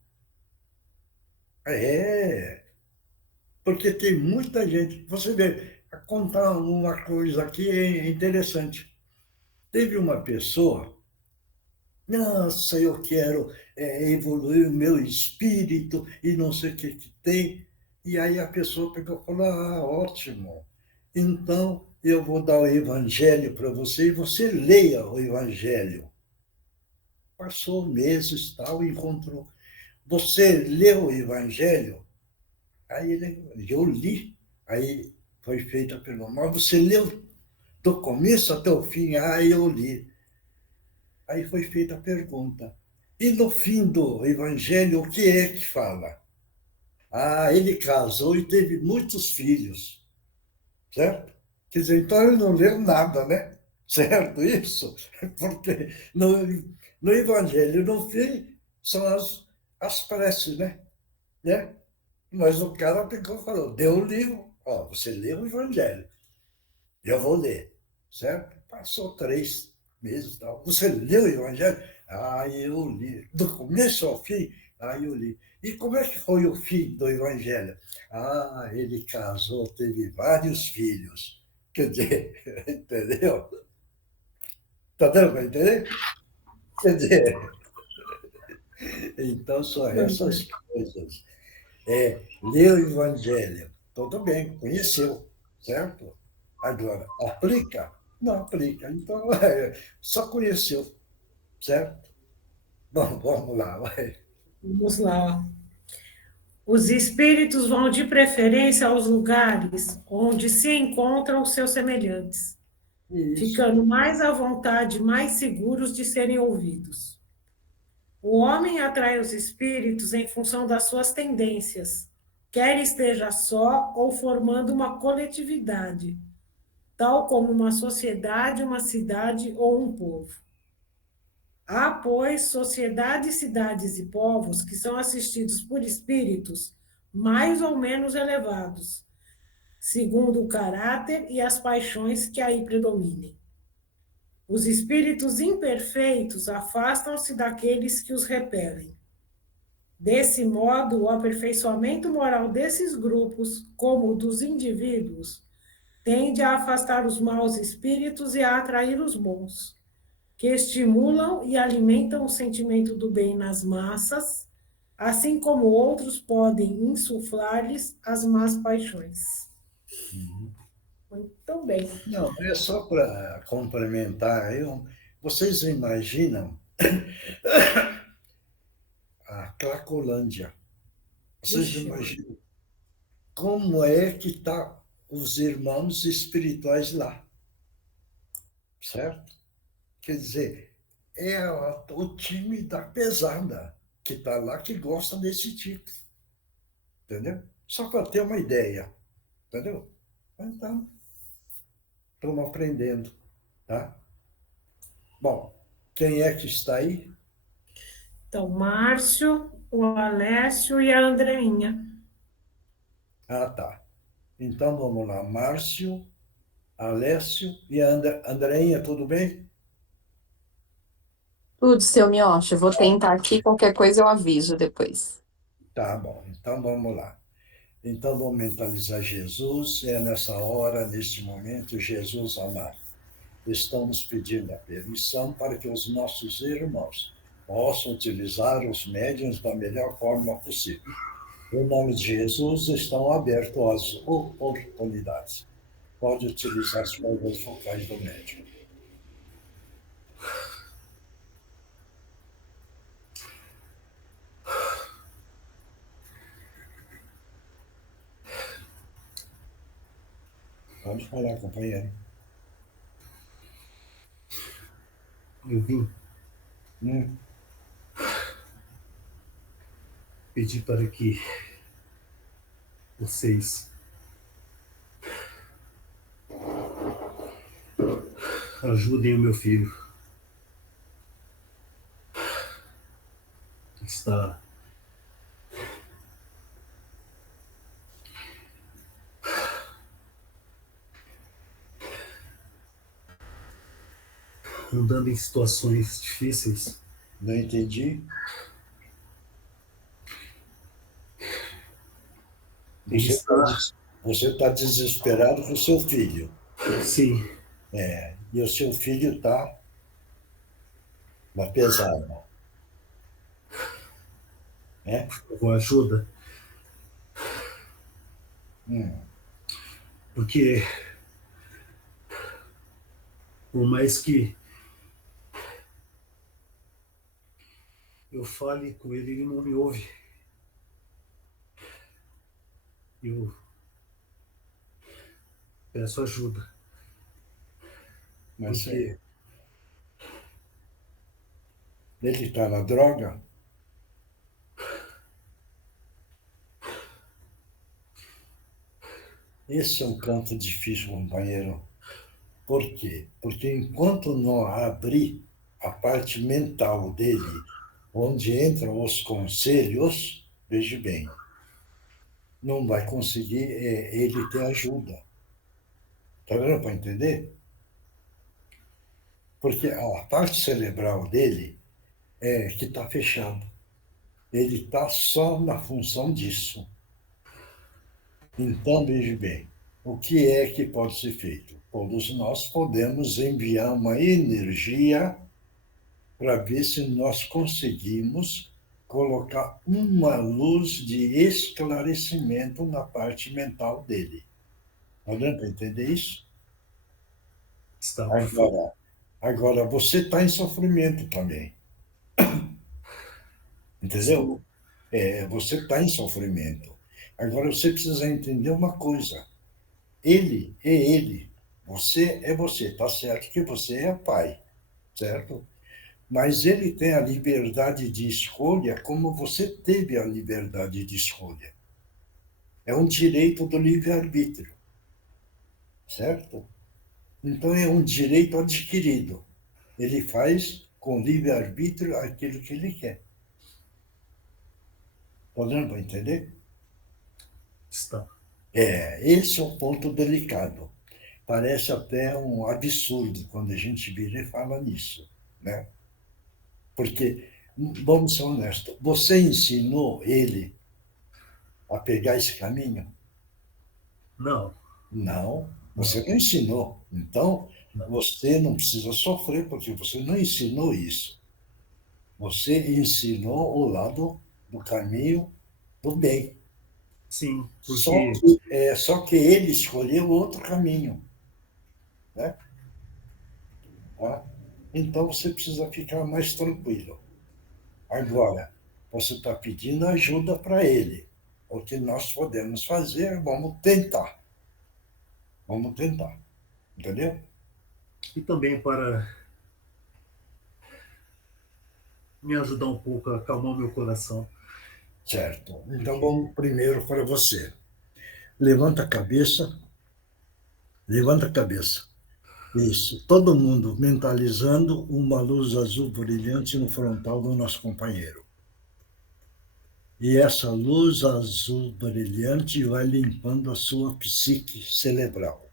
Porque tem muita gente. Você vê, contar uma coisa aqui é interessante. Teve uma pessoa, nossa, eu quero evoluir o meu espírito e não sei o que tem. E aí a pessoa pegou e falou, ótimo, então eu vou dar o evangelho para você e você leia o evangelho. Passou meses, tal, encontrou. Você leu o evangelho? Aí eu li. Aí foi feita a pergunta, mas você leu do começo até o fim? Eu li. Aí foi feita a pergunta. E no fim do Evangelho, o que é que fala? Ele casou e teve muitos filhos, certo? Quer dizer, então ele não leu nada, né? Certo isso? Porque no Evangelho, no fim, são as preces, né? Mas o cara pegou e falou, deu o livro, você leu o Evangelho, eu vou ler, certo? Passou 3 meses e tal. Você leu o Evangelho? Eu li. Do começo ao fim? Eu li. E como é que foi o fim do Evangelho? Ele casou, teve vários filhos. Quer dizer, entendeu? Está dando para entender? Quer dizer, então são essas coisas. Leu o Evangelho, tudo bem, conheceu, certo? Agora, aplica? Não aplica. Então, só conheceu, certo? Bom, vamos lá, vai. Vamos lá. Os espíritos vão de preferência aos lugares onde se encontram os seus semelhantes, ficando mais à vontade, mais seguros de serem ouvidos. O homem atrai os espíritos em função das suas tendências, quer esteja só ou formando uma coletividade, tal como uma sociedade, uma cidade ou um povo. Há, pois, sociedades, cidades e povos que são assistidos por espíritos mais ou menos elevados, segundo o caráter e as paixões que aí predominem. Os espíritos imperfeitos afastam-se daqueles que os repelem. Desse modo, o aperfeiçoamento moral desses grupos, como o dos indivíduos, tende a afastar os maus espíritos e a atrair os bons, que estimulam e alimentam o sentimento do bem nas massas, assim como outros podem insuflar-lhes as más paixões. Muito bem. Não, é só para complementar. Vocês imaginam a Cracolândia? Vocês imaginam como é que estão os irmãos espirituais lá? Certo? Quer dizer, é o time da pesada que está lá que gosta desse tipo. Entendeu? Só para ter uma ideia. Entendeu? Então, estamos aprendendo. Tá? Bom, quem é que está aí? Então, Márcio, o Alessio e a Andreinha. Tá. Então, vamos lá. Márcio, Alessio e a Andreinha, tudo bem? Tudo, seu Miocha. Vou tentar aqui, qualquer coisa eu aviso depois. Tá bom, então vamos lá. Então, vamos mentalizar Jesus, nessa hora, neste momento, Jesus amado. estamos pedindo a permissão para que os nossos irmãos possam utilizar os médiuns da melhor forma possível. Em nome de Jesus, estão abertos às oportunidades. Pode utilizar as cordas focais do médium. Pode falar, companheiro. Eu vim Hum. pedir para que vocês ajudem o meu filho. Está andando em situações difíceis. Não entendi. Ele está... Você está desesperado com o seu filho. Sim. E o seu filho está pesado. Por favor, ajuda. Porque por mais que eu fale com ele, ele não me ouve. Eu peço ajuda. Mas Porque ele está na droga? Esse é um canto difícil, companheiro. Por quê? Porque enquanto não abrir a parte mental dele, onde entram os conselhos, veja bem, não vai conseguir ele ter ajuda. Está dando para entender? Porque a parte cerebral dele é que está fechada. Ele está só na função disso. Então, veja bem, o que é que pode ser feito? Todos nós podemos enviar uma energia para ver se nós conseguimos colocar uma luz de esclarecimento na parte mental dele. Está dando para entender isso? está Agora, você está em sofrimento também. Entendeu? Você está em sofrimento. Agora, você precisa entender uma coisa. Ele é ele. Você é você. Está certo que você é pai, certo? Mas ele tem a liberdade de escolha como você teve a liberdade de escolha. É um direito do livre-arbítrio, certo? Então, é um direito adquirido. Ele faz com livre-arbítrio aquilo que ele quer. Está dando para entender? Está. Esse é o ponto delicado. Parece até um absurdo quando a gente vira e fala nisso, né? Porque, vamos ser honestos, você ensinou ele a pegar esse caminho? Não. Não, você não ensinou. Então, você não precisa sofrer, porque você não ensinou isso. Você ensinou o lado do caminho do bem. Sim, porque... Só que ele escolheu outro caminho, né? Tá? Então, você precisa ficar mais tranquilo. Agora, você está pedindo ajuda para ele. O que nós podemos fazer, vamos tentar. Vamos tentar. Entendeu? E também para me ajudar um pouco a acalmar o meu coração. Certo. Então, vamos primeiro para você. Levanta a cabeça. Levanta a cabeça. Isso. Todo mundo mentalizando uma luz azul brilhante no frontal do nosso companheiro. E essa luz azul brilhante vai limpando a sua psique cerebral.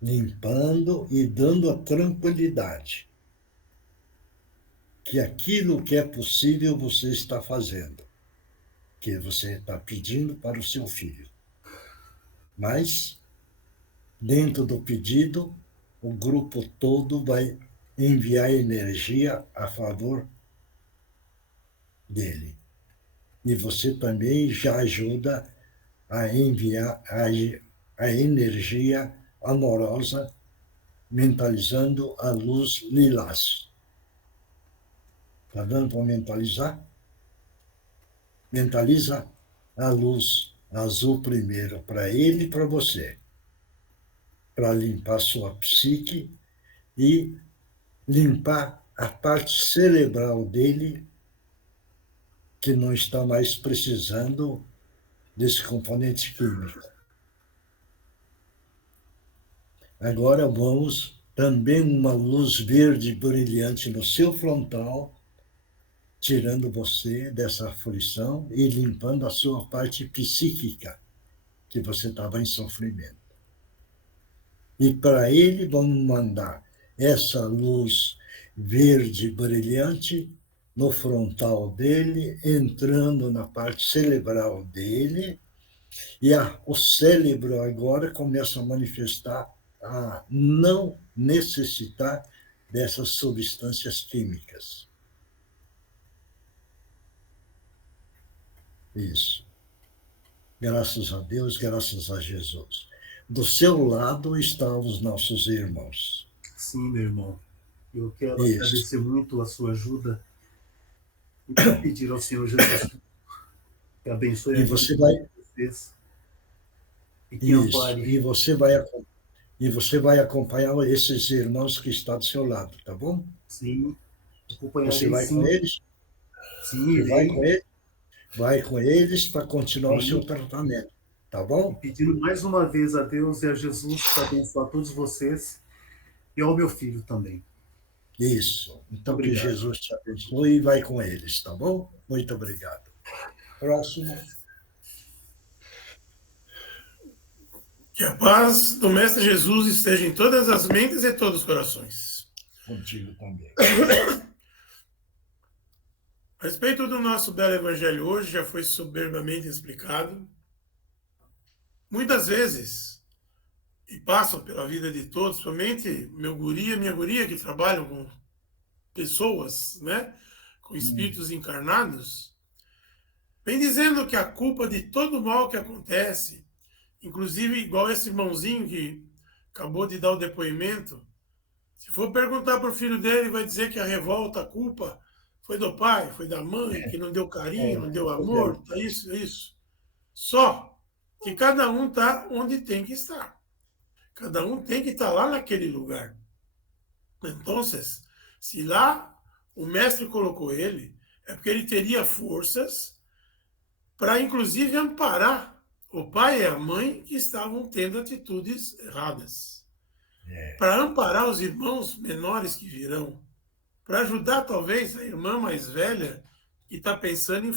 Limpando e dando a tranquilidade. Que aquilo que é possível você está fazendo. Que você está pedindo para o seu filho. Mas, dentro do pedido, o grupo todo vai enviar energia a favor dele. E você também já ajuda a enviar a energia amorosa, mentalizando a luz lilás. Está dando para mentalizar? Mentaliza a luz azul primeiro, para ele e para você, para limpar sua psique e limpar a parte cerebral dele, que não está mais precisando desse componente químico. Agora vamos também uma luz verde brilhante no seu frontal, tirando você dessa aflição e limpando a sua parte psíquica, que você estava em sofrimento. E para ele vamos mandar essa luz verde brilhante no frontal dele, entrando na parte cerebral dele, e o cérebro agora começa a manifestar a não necessitar dessas substâncias químicas. Isso. Graças a Deus, graças a Jesus. Do seu lado estão os nossos irmãos. Sim, meu irmão. Eu quero agradecer muito a sua ajuda e pedir ao Senhor Jesus que abençoe a vocês e que ampare. E você vai acompanhar esses irmãos que estão do seu lado, tá bom? Sim. Acompanharei, você vai com eles? Sim, vai com eles para continuar o seu tratamento, tá bom? E pedindo mais uma vez a Deus e a Jesus para abençoar todos vocês e ao meu filho também. Isso. Então, obrigado. Que Jesus te abençoe e vai com eles, tá bom? Muito obrigado. Próximo. Que a paz do Mestre Jesus esteja em todas as mentes e todos os corações. Contigo também. A respeito do nosso belo evangelho hoje, já foi soberbamente explicado. Muitas vezes, e passam pela vida de todos, somente meu guri e minha guria que trabalham com pessoas, né, com espíritos encarnados, vem dizendo que a culpa de todo o mal que acontece, inclusive igual esse irmãozinho que acabou de dar o depoimento, se for perguntar para o filho dele, vai dizer que a revolta, a culpa foi do pai, foi da mãe, que não deu carinho, não deu amor, tá isso, é isso. Só que cada um está onde tem que estar. Cada um tem que estar lá naquele lugar. Então, se lá o mestre colocou ele, é porque ele teria forças para, inclusive, amparar o pai e a mãe que estavam tendo atitudes erradas. Para amparar os irmãos menores que virão. Para ajudar, talvez, a irmã mais velha que está pensando em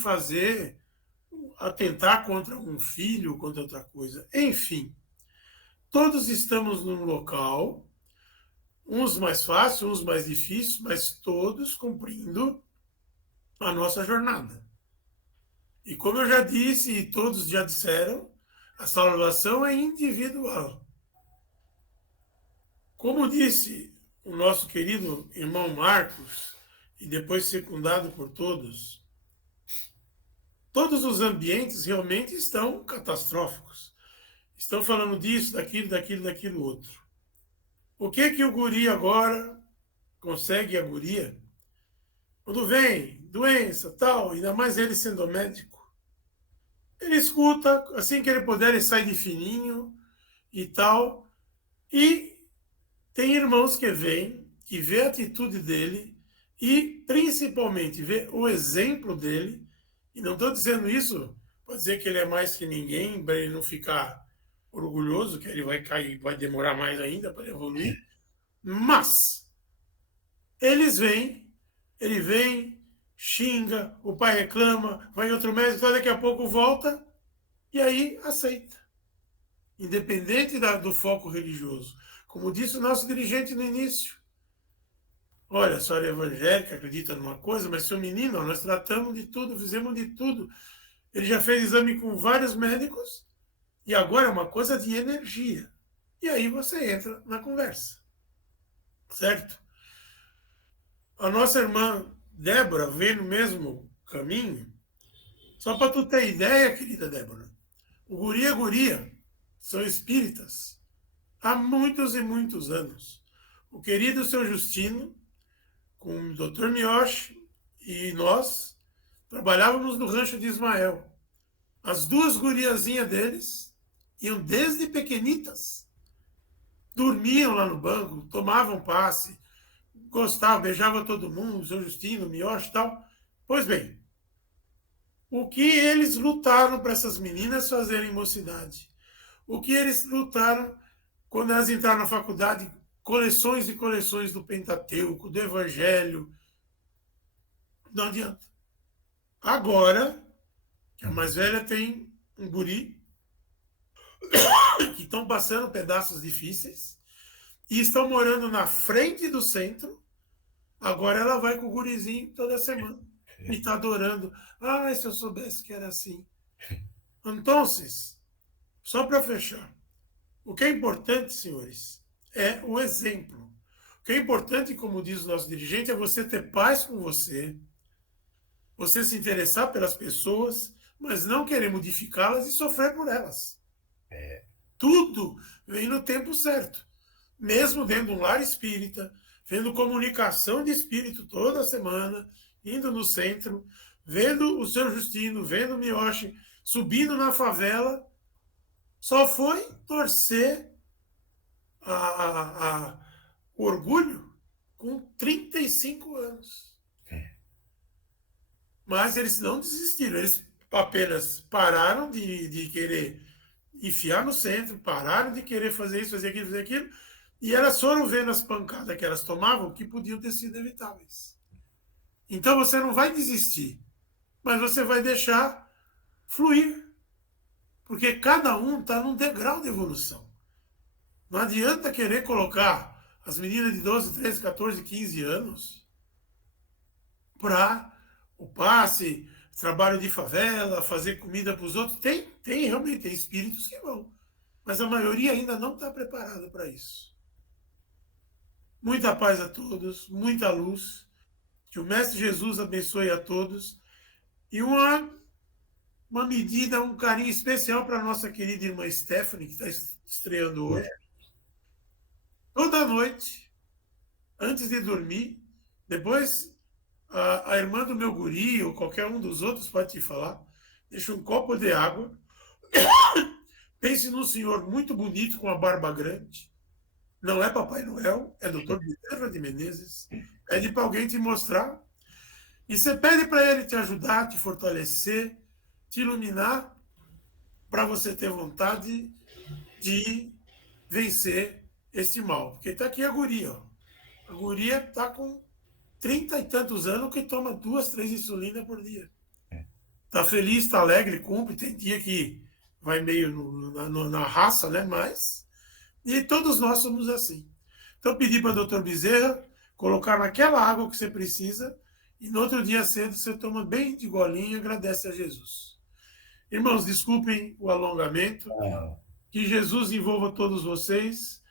atentar contra um filho, contra outra coisa. Enfim, todos estamos num local, uns mais fáceis, uns mais difíceis, mas todos cumprindo a nossa jornada. E como eu já disse, e todos já disseram, a salvação é individual. Como disse o nosso querido irmão Marcos, e depois secundado por todos os ambientes realmente estão catastróficos. Estão falando disso, daquilo outro. O que o guri agora consegue, a guria? Quando vem doença, tal, ainda mais ele sendo médico, ele escuta, assim que ele puder, ele sai de fininho e tal, e tem irmãos que vêm, que vê a atitude dele e, principalmente, vê o exemplo dele. E não estou dizendo isso para dizer que ele é mais que ninguém, para ele não ficar orgulhoso, que ele vai cair, vai demorar mais ainda para evoluir. Mas ele vem, xinga, o pai reclama, vai em outro médico, daqui a pouco volta e aí aceita. Independente do foco religioso. Como disse o nosso dirigente no início. Olha, a senhora é evangélica, acredita numa coisa, mas seu menino, nós tratamos de tudo, fizemos de tudo. Ele já fez exame com vários médicos e agora é uma coisa de energia. E aí você entra na conversa. certo? A nossa irmã Débora vem no mesmo caminho. Só para tu ter ideia, querida Débora, o guri e a guria são espíritas há muitos e muitos anos. O querido seu Justino, com o Dr. Miyoshi e nós, trabalhávamos no rancho de Ismael. As duas guriazinhas deles iam desde pequenitas. Dormiam lá no banco, tomavam passe, gostavam, beijavam todo mundo, o seu Justino, o Miyoshi e tal. Pois bem, o que eles lutaram para essas meninas fazerem mocidade? O que eles lutaram quando elas entraram na faculdade? Coleções e coleções do Pentateuco, do Evangelho. Não adianta. Agora, a mais velha tem um guri que estão passando pedaços difíceis e estão morando na frente do centro. Agora ela vai com o gurizinho toda semana e está adorando. Ah, se eu soubesse que era assim. Então, só para fechar, o que é importante, senhores, é o exemplo. O que é importante, como diz o nosso dirigente, é você ter paz com você se interessar pelas pessoas, mas não querer modificá-las e sofrer por elas. Tudo vem no tempo certo. Mesmo dentro de um lar espírita, vendo comunicação de espírito toda semana, indo no centro, vendo o seu Justino, vendo o Miyoshi, subindo na favela, só foi torcer o orgulho com 35 anos. Mas eles não desistiram, eles apenas pararam de querer enfiar no centro, pararam de querer fazer isso, fazer aquilo, e elas foram vendo as pancadas que elas tomavam que podiam ter sido evitáveis. Então você não vai desistir, mas você vai deixar fluir, porque cada um está num degrau de evolução. Não adianta querer colocar as meninas de 12, 13, 14, 15 anos para o passe, trabalho de favela, fazer comida para os outros. Realmente tem espíritos que vão, mas a maioria ainda não está preparada para isso. Muita paz a todos, muita luz, que o Mestre Jesus abençoe a todos e uma medida, um carinho especial para a nossa querida irmã Stephanie, que está estreando hoje. Toda noite, antes de dormir, depois a irmã do meu guri ou qualquer um dos outros pode te falar, deixa um copo de água, pense num senhor muito bonito com a barba grande, não é Papai Noel, é Dr. Bezerra de Menezes, pede para alguém te mostrar, e você pede para ele te ajudar, te fortalecer, te iluminar, para você ter vontade de vencer esse mal. Porque está aqui a guria. Ó. A guria está com 30 e tantos anos que toma 2, 3 insulinas por dia. Está feliz, está alegre, cumpre. Tem dia que vai meio na raça, né? Mas... E todos nós somos assim. Então, pedi para o Dr. Bezerra colocar naquela água que você precisa e no outro dia cedo você toma bem de golinho e agradece a Jesus. Irmãos, desculpem o alongamento. Que Jesus envolva todos vocês.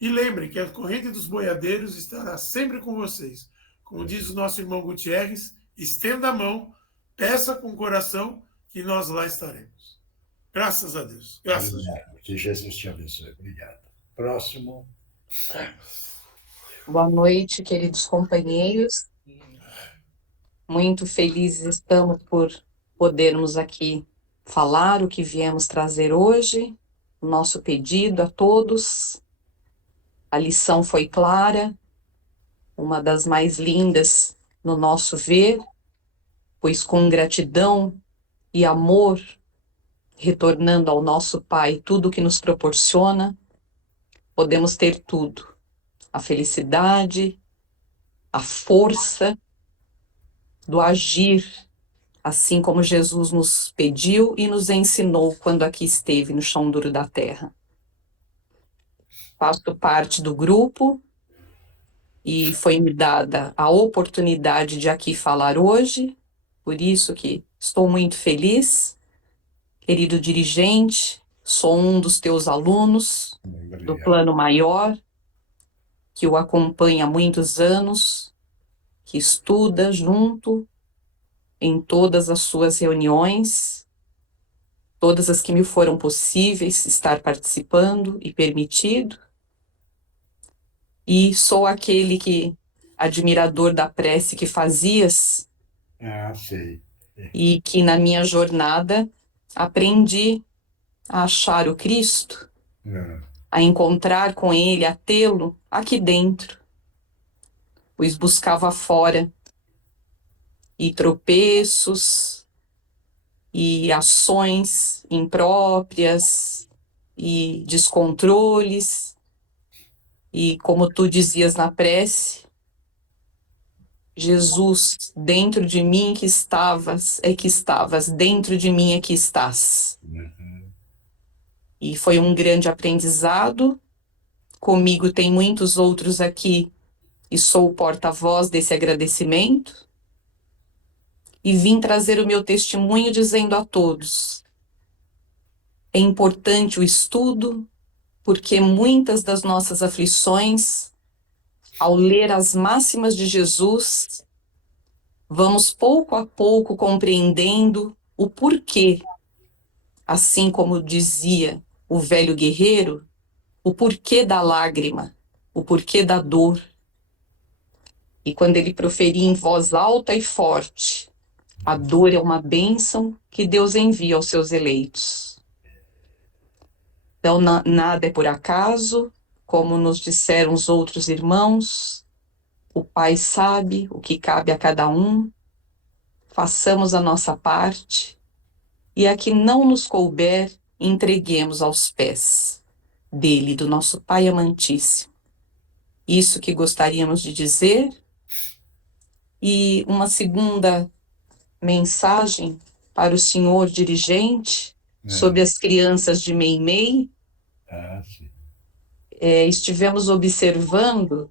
E lembrem que a corrente dos boiadeiros estará sempre com vocês. Como diz o nosso irmão Gutierrez, estenda a mão, peça com o coração, que nós lá estaremos. Graças a Deus. Graças a Deus. Que Jesus te abençoe. Obrigado. Próximo. Boa noite, queridos companheiros. Muito felizes estamos por podermos aqui falar o que viemos trazer hoje, o nosso pedido a todos. A lição foi clara, uma das mais lindas no nosso ver, pois com gratidão e amor, retornando ao nosso Pai tudo que nos proporciona, podemos ter tudo, a felicidade, a força do agir, assim como Jesus nos pediu e nos ensinou quando aqui esteve no chão duro da terra. Faço parte do grupo e foi-me dada a oportunidade de aqui falar hoje, por isso que estou muito feliz. Querido dirigente, sou um dos teus alunos do plano maior que o acompanha há muitos anos, que estuda junto em todas as suas reuniões, todas as que me foram possíveis estar participando e permitido. E sou aquele admirador da prece que fazias. Sei. E que na minha jornada aprendi a achar o Cristo, a encontrar com Ele, a tê-lo aqui dentro, pois buscava fora, e tropeços, e ações impróprias, e descontroles, e como tu dizias na prece, Jesus, dentro de mim que estavas, dentro de mim é que estás. E foi um grande aprendizado. Comigo tem muitos outros aqui, e sou o porta-voz desse agradecimento. E vim trazer o meu testemunho dizendo a todos: é importante o estudo, porque muitas das nossas aflições, ao ler as máximas de Jesus, vamos pouco a pouco compreendendo o porquê, assim como dizia o velho guerreiro, o porquê da lágrima, o porquê da dor. E quando ele proferia em voz alta e forte, a dor é uma bênção que Deus envia aos seus eleitos. Então, nada é por acaso, como nos disseram os outros irmãos, o Pai sabe o que cabe a cada um, façamos a nossa parte, e a que não nos couber, entreguemos aos pés dele, do nosso Pai amantíssimo. Isso que gostaríamos de dizer. E uma segunda mensagem para o senhor dirigente sobre as crianças de Meimei. Sim. Estivemos observando,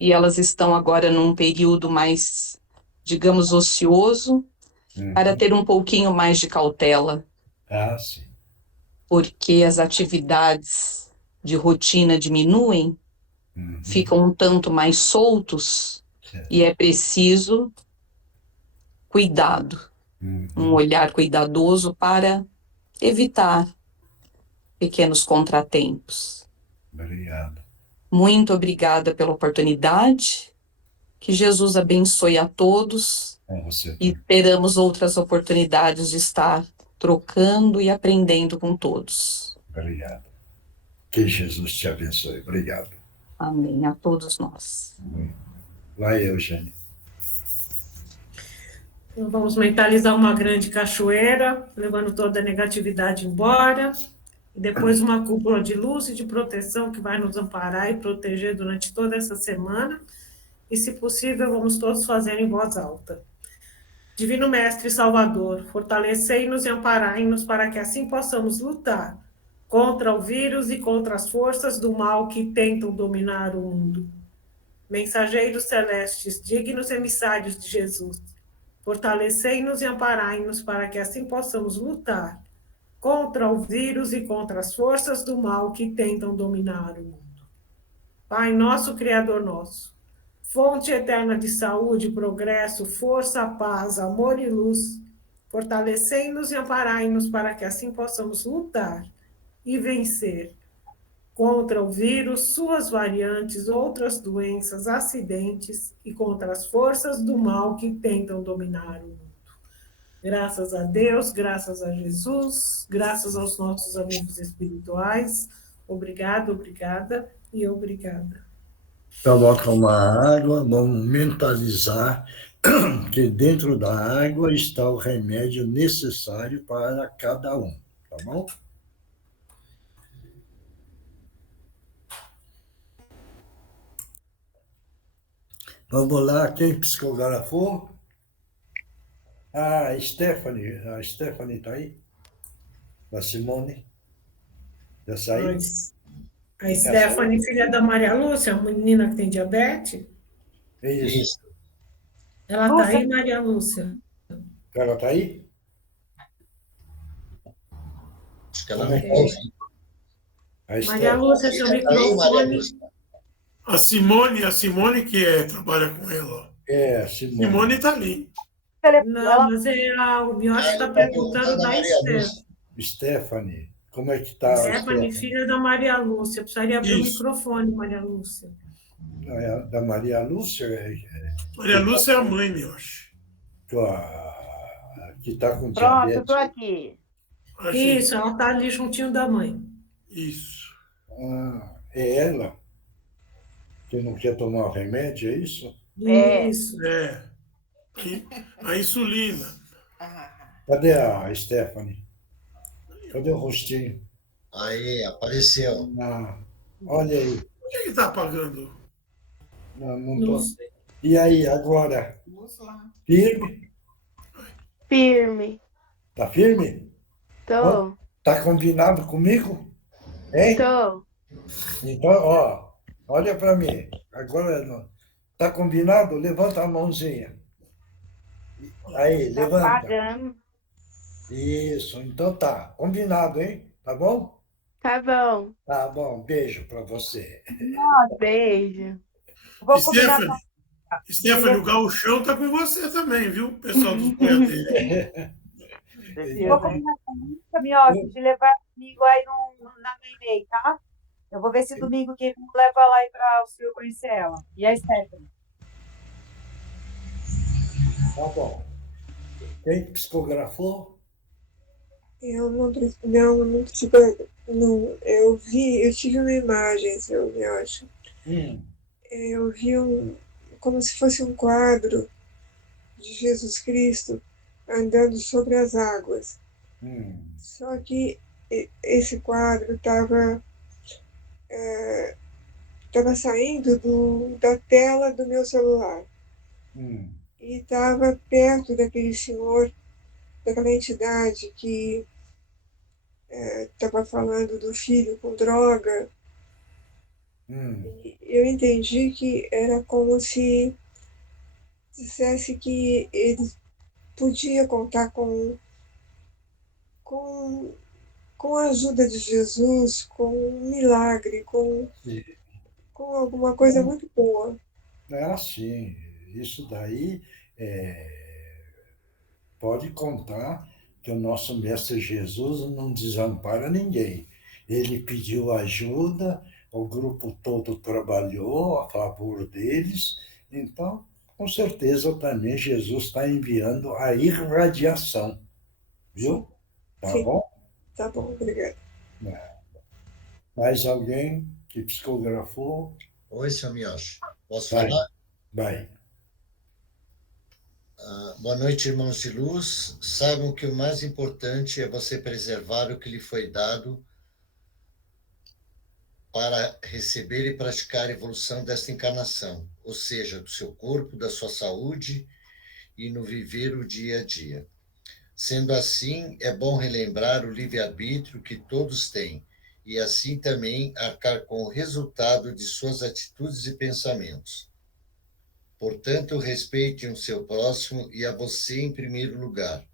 e elas estão agora num período mais, digamos, ocioso, para ter um pouquinho mais de cautela. Sim. Porque as atividades de rotina diminuem, ficam um tanto mais soltos, e é preciso cuidado, um olhar cuidadoso para evitar pequenos contratempos. Obrigado. Muito obrigada pela oportunidade, que Jesus abençoe a todos, e esperamos outras oportunidades de estar trocando e aprendendo com todos. Obrigado. Que Jesus te abençoe. Obrigado. Amém. A todos nós. Vai, Eugênia. Então, vamos mentalizar uma grande cachoeira, levando toda a negatividade embora. E depois uma cúpula de luz e de proteção que vai nos amparar e proteger durante toda essa semana. E, se possível, vamos todos fazer em voz alta. Divino Mestre Salvador, fortalecei-nos e amparai-nos para que assim possamos lutar contra o vírus e contra as forças do mal que tentam dominar o mundo. Mensageiros celestes, dignos emissários de Jesus, fortalecei-nos e amparai-nos para que assim possamos lutar contra o vírus e contra as forças do mal que tentam dominar o mundo. Pai nosso, Criador nosso, fonte eterna de saúde, progresso, força, paz, amor e luz, fortalecei-nos e amparai-nos para que assim possamos lutar e vencer contra o vírus, suas variantes, outras doenças, acidentes e contra as forças do mal que tentam dominar o mundo. Graças a Deus, graças a Jesus, graças aos nossos amigos espirituais. Obrigada, obrigada e obrigada. Coloca uma água, vamos mentalizar que dentro da água está o remédio necessário para cada um, tá bom? Vamos lá, quem psicografou? A Stephanie está aí? A Simone? Já saiu? A Stephanie, filha da Maria Lúcia, a menina que tem diabetes? Isso. Ela está aí, Maria Lúcia? Ela está aí? Acho que ela não está ouvindo. Maria Lúcia, seu microfone. A Simone que trabalha com ela. É, Simone está ali. Não, mas o Miotti está perguntando da Stephanie, como é que está? Stephanie, filha da Maria Lúcia. Precisaria abrir o microfone, Maria Lúcia. Da Maria Lúcia? Maria Lúcia é a mãe, eu acho. Que está com Pronto, diabetes. eu estou aqui. Isso, ela está ali juntinho da mãe. Isso. É ela? Que não quer tomar o remédio, é isso? Isso. É. A insulina. Cadê a Stephanie? Cadê o rostinho? Aí, apareceu. Olha aí. Por que está apagando? Não tô. E aí, agora? Firme? Firme. Tá firme? Tô. Tá combinado comigo? Hein? Tô. Então, olha para mim. Agora, tá combinado? Levanta a mãozinha. Aí, levanta. Pagando. Isso, então tá. Combinado, hein? Tá bom? Tá bom. Tá bom. Beijo para você. Beijo. Stephanie, o gauchão tá com você também, viu? Pessoal dos boiadeiros. Vou combinar com o Miotti de levar comigo aí na Nenê, tá? Eu vou ver se domingo que vem leva lá para o senhor conhecer ela. E a Stephanie. Tá bom. Quem psicografou? Eu não eu tive uma imagem, seu Miotti. Eu vi como se fosse um quadro de Jesus Cristo andando sobre as águas. Só que esse quadro estava saindo da tela do meu celular. E estava perto daquele senhor, daquela entidade que estava falando do filho com droga. Eu entendi que era como se dissesse que ele podia contar com a ajuda de Jesus, com um milagre, com alguma coisa muito boa. Sim. Isso daí pode contar que o nosso Mestre Jesus não desampara ninguém. Ele pediu ajuda, o grupo todo trabalhou a favor deles, então, com certeza, também Jesus está enviando a irradiação. Viu? Tá Sim. bom? Tá bom, obrigada. Mais alguém que psicografou? Oi, seu Miotti. Posso falar? Vai. Boa noite, irmãos de luz. Saibam que o mais importante é você preservar o que lhe foi dado para receber e praticar a evolução desta encarnação, ou seja, do seu corpo, da sua saúde e no viver o dia a dia. Sendo assim, é bom relembrar o livre-arbítrio que todos têm e assim também arcar com o resultado de suas atitudes e pensamentos. Portanto, respeitem o seu próximo e a você em primeiro lugar.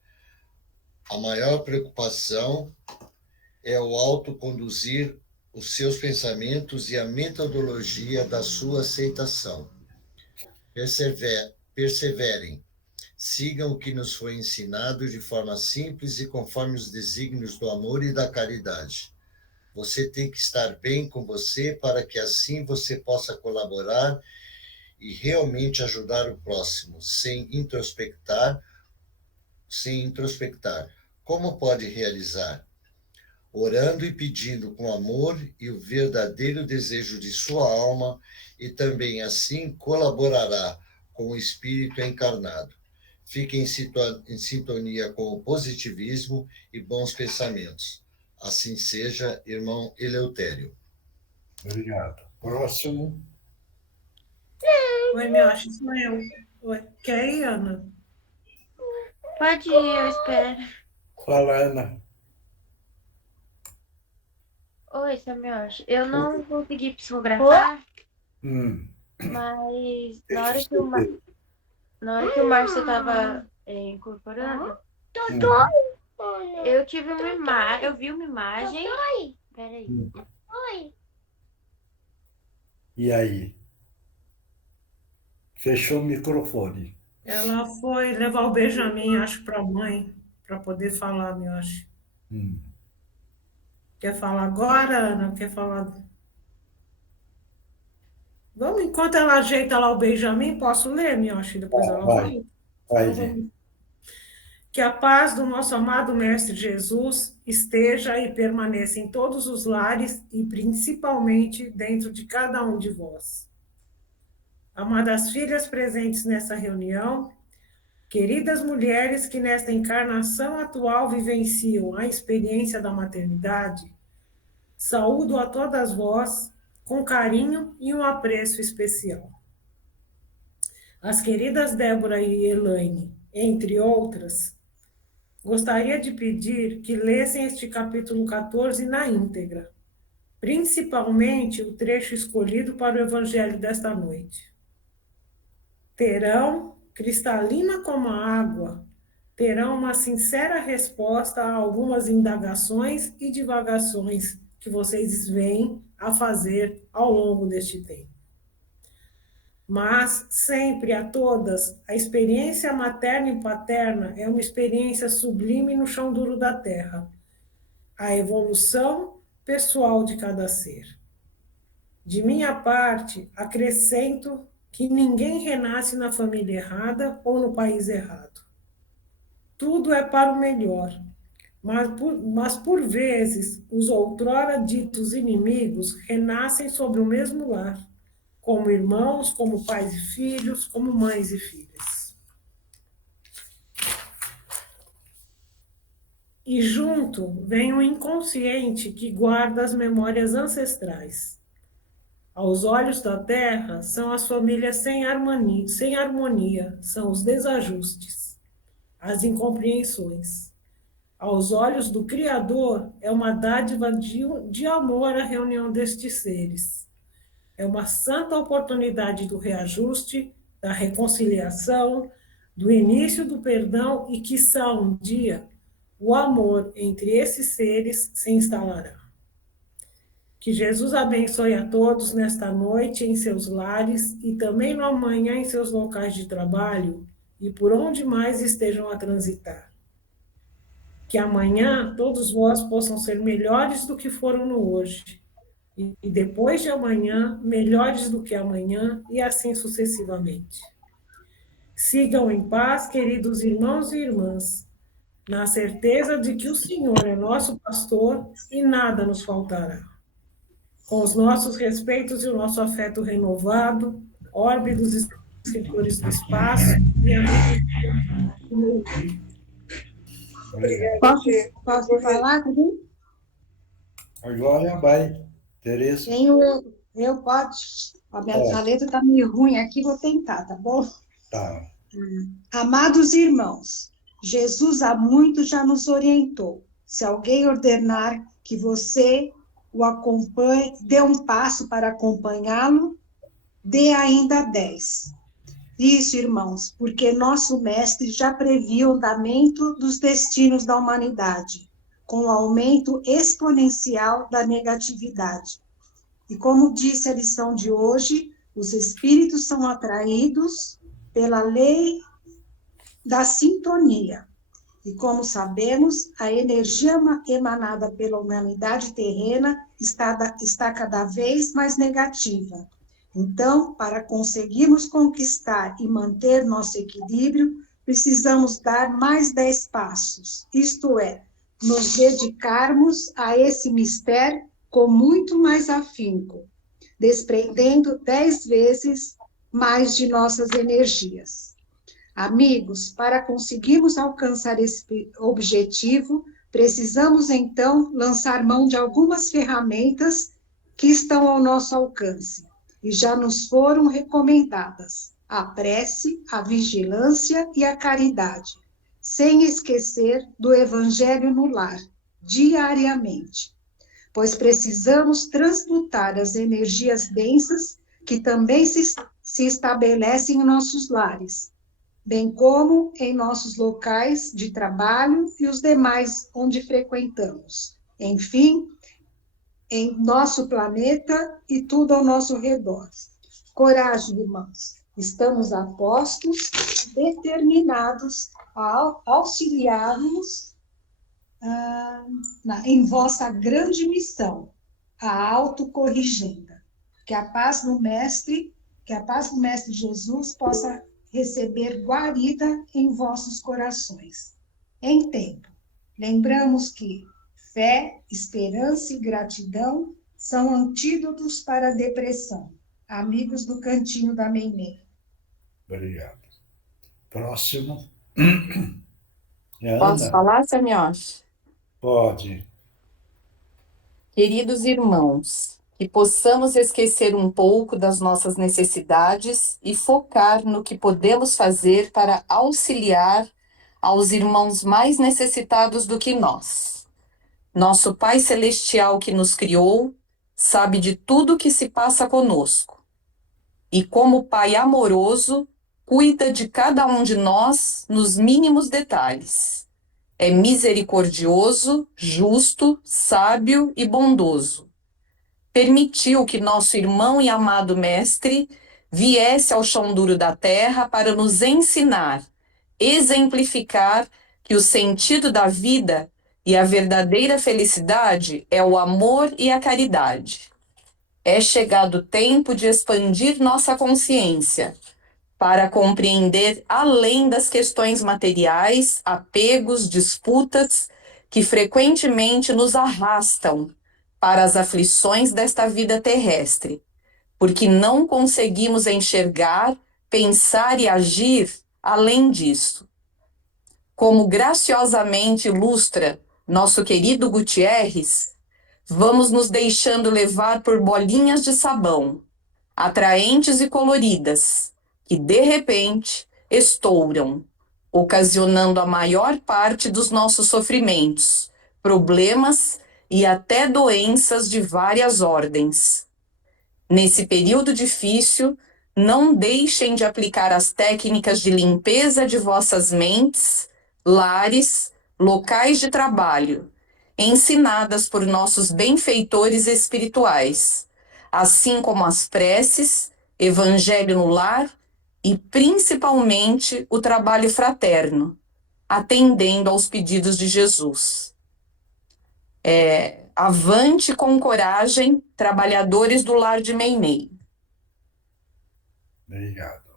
A maior preocupação é o autoconduzir os seus pensamentos e a metodologia da sua aceitação. Perseverem. Sigam o que nos foi ensinado de forma simples e conforme os desígnios do amor e da caridade. Você tem que estar bem com você para que assim você possa colaborar e realmente ajudar o próximo, sem introspectar. Como pode realizar? Orando e pedindo com amor e o verdadeiro desejo de sua alma, e também assim colaborará com o espírito encarnado. Fique em sintonia com o positivismo e bons pensamentos. Assim seja, irmão Eleutério. Obrigado. Próximo. Oi, Miotti, sou eu. Oi. Quer ir, Ana? Pode ir, eu espero. Fala, Ana. Oi, seu Miotti. Eu não consegui psicografar, mas na hora que o Márcio estava incorporando, eu tive uma imagem. Eu vi uma imagem. Peraí. E aí? Fechou o microfone. Ela foi levar o Benjamin, acho, para a mãe, para poder falar, eu acho. Quer falar agora, Ana? Quer falar? Vamos, enquanto ela ajeita lá o Benjamin, posso ler, Mioshi? Depois ela Vai, fala. ler. Que a paz do nosso amado Mestre Jesus esteja e permaneça em todos os lares e principalmente dentro de cada um de vós. Amadas filhas presentes nessa reunião, queridas mulheres que nesta encarnação atual vivenciam a experiência da maternidade, saúdo a todas vós com carinho e um apreço especial. As queridas Débora e Elaine, entre outras, gostaria de pedir que lessem este capítulo 14 na íntegra, principalmente o trecho escolhido para o evangelho desta noite. Terão, cristalina como a água, terão uma sincera resposta a algumas indagações e divagações que vocês vêm a fazer ao longo deste tempo. Mas, sempre a todas, a experiência materna e paterna é uma experiência sublime no chão duro da terra, a evolução pessoal de cada ser. De minha parte, acrescento que ninguém renasce na família errada ou no país errado. Tudo é para o melhor, mas por vezes os outrora ditos inimigos renascem sobre o mesmo lar, como irmãos, como pais e filhos, como mães e filhas. E junto vem o inconsciente que guarda as memórias ancestrais. Aos olhos da terra, são as famílias sem harmonia, são os desajustes, as incompreensões. Aos olhos do Criador, é uma dádiva de amor a reunião destes seres. É uma santa oportunidade do reajuste, da reconciliação, do início do perdão e, quiçá um dia, o amor entre esses seres se instalará. Que Jesus abençoe a todos nesta noite em seus lares e também no amanhã em seus locais de trabalho e por onde mais estejam a transitar. Que amanhã todos vós possam ser melhores do que foram no hoje. E depois de amanhã, melhores do que amanhã, e assim sucessivamente. Sigam em paz, queridos irmãos e irmãs, na certeza de que o Senhor é nosso pastor e nada nos faltará. Com os nossos respeitos e o nosso afeto renovado, orbe dos escritores do espaço e a Posso falar, Cadu? Agora vai, Tereza. Eu posso. A letra está meio ruim aqui, vou tentar, tá bom? Tá. Amados irmãos, Jesus há muito já nos orientou. Se alguém ordenar que você o acompanhe, dê um passo para acompanhá-lo, dê ainda 10. Isso, irmãos, porque nosso mestre já previa o andamento dos destinos da humanidade, com o aumento exponencial da negatividade. E como disse a lição de hoje, os espíritos são atraídos pela lei da sintonia. E como sabemos, a energia emanada pela humanidade terrena está cada vez mais negativa. Então, para conseguirmos conquistar e manter nosso equilíbrio, precisamos dar mais 10 passos, isto é, nos dedicarmos a esse mistério com muito mais afinco, desprendendo 10 vezes mais de nossas energias. Amigos, para conseguirmos alcançar esse objetivo, precisamos então lançar mão de algumas ferramentas que estão ao nosso alcance e já nos foram recomendadas: a prece, a vigilância e a caridade, sem esquecer do Evangelho no lar, diariamente, pois precisamos transmutar as energias densas que também se estabelecem em nossos lares, bem como em nossos locais de trabalho e os demais onde frequentamos. Enfim, em nosso planeta e tudo ao nosso redor. Coragem, irmãos. Estamos a postos, determinados a auxiliar-nos em vossa grande missão, a autocorrigenda. Que a paz do Mestre Jesus possa receber guarida em vossos corações. Em tempo, lembramos que fé, esperança e gratidão são antídotos para a depressão. Amigos do Cantinho da Meimei. Obrigado. Próximo. Posso falar, Samioche? Pode. Queridos irmãos, que possamos esquecer um pouco das nossas necessidades e focar no que podemos fazer para auxiliar aos irmãos mais necessitados do que nós. Nosso Pai Celestial que nos criou sabe de tudo o que se passa conosco. E como Pai amoroso, cuida de cada um de nós nos mínimos detalhes. É misericordioso, justo, sábio e bondoso. Permitiu que nosso irmão e amado Mestre viesse ao chão duro da terra para nos ensinar, exemplificar que o sentido da vida e a verdadeira felicidade é o amor e a caridade. É chegado o tempo de expandir nossa consciência para compreender além das questões materiais, apegos, disputas que frequentemente nos arrastam para as aflições desta vida terrestre, porque não conseguimos enxergar, pensar e agir além disso. Como graciosamente ilustra nosso querido Gutierrez, vamos nos deixando levar por bolinhas de sabão, atraentes e coloridas, que de repente estouram, ocasionando a maior parte dos nossos sofrimentos, problemas e até doenças de várias ordens. Nesse período difícil, não deixem de aplicar as técnicas de limpeza de vossas mentes, lares, locais de trabalho, ensinadas por nossos benfeitores espirituais, assim como as preces, evangelho no lar e, principalmente, o trabalho fraterno, atendendo aos pedidos de Jesus. Avante com coragem, trabalhadores do lar de Meimei. Obrigado.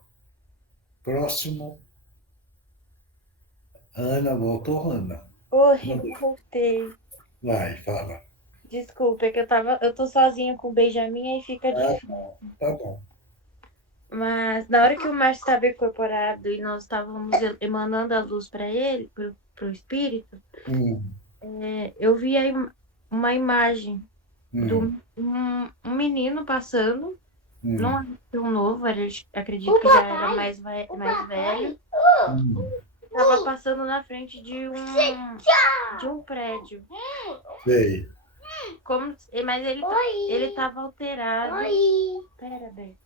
Próximo. Ana, voltou, Ana? Oi, voltei. Vai, fala. Desculpa, é que eu tô sozinha com o Benjamin e fica difícil. Tá bom. Mas na hora que o Márcio estava incorporado e nós estávamos emanando a luz para ele, para o espírito, eu vi aí uma imagem de um menino passando, não é tão novo, acredito que já era mais velho, estava passando na frente de um prédio. Sei. Mas ele estava alterado. Pera, Beto.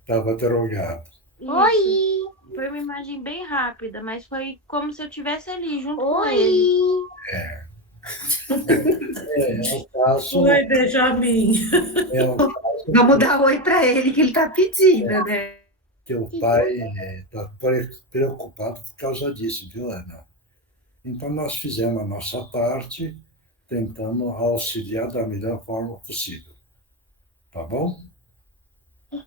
Estava drogado. Isso. Foi uma imagem bem rápida, mas foi como se eu estivesse ali junto com ele. É o caso. Oi, Benjamin. É o caso. Vamos dar oi para ele, que ele está pedindo, né? Que o pai está preocupado por causa disso, viu, Ana? Então, nós fizemos a nossa parte, tentando auxiliar da melhor forma possível. Tá bom?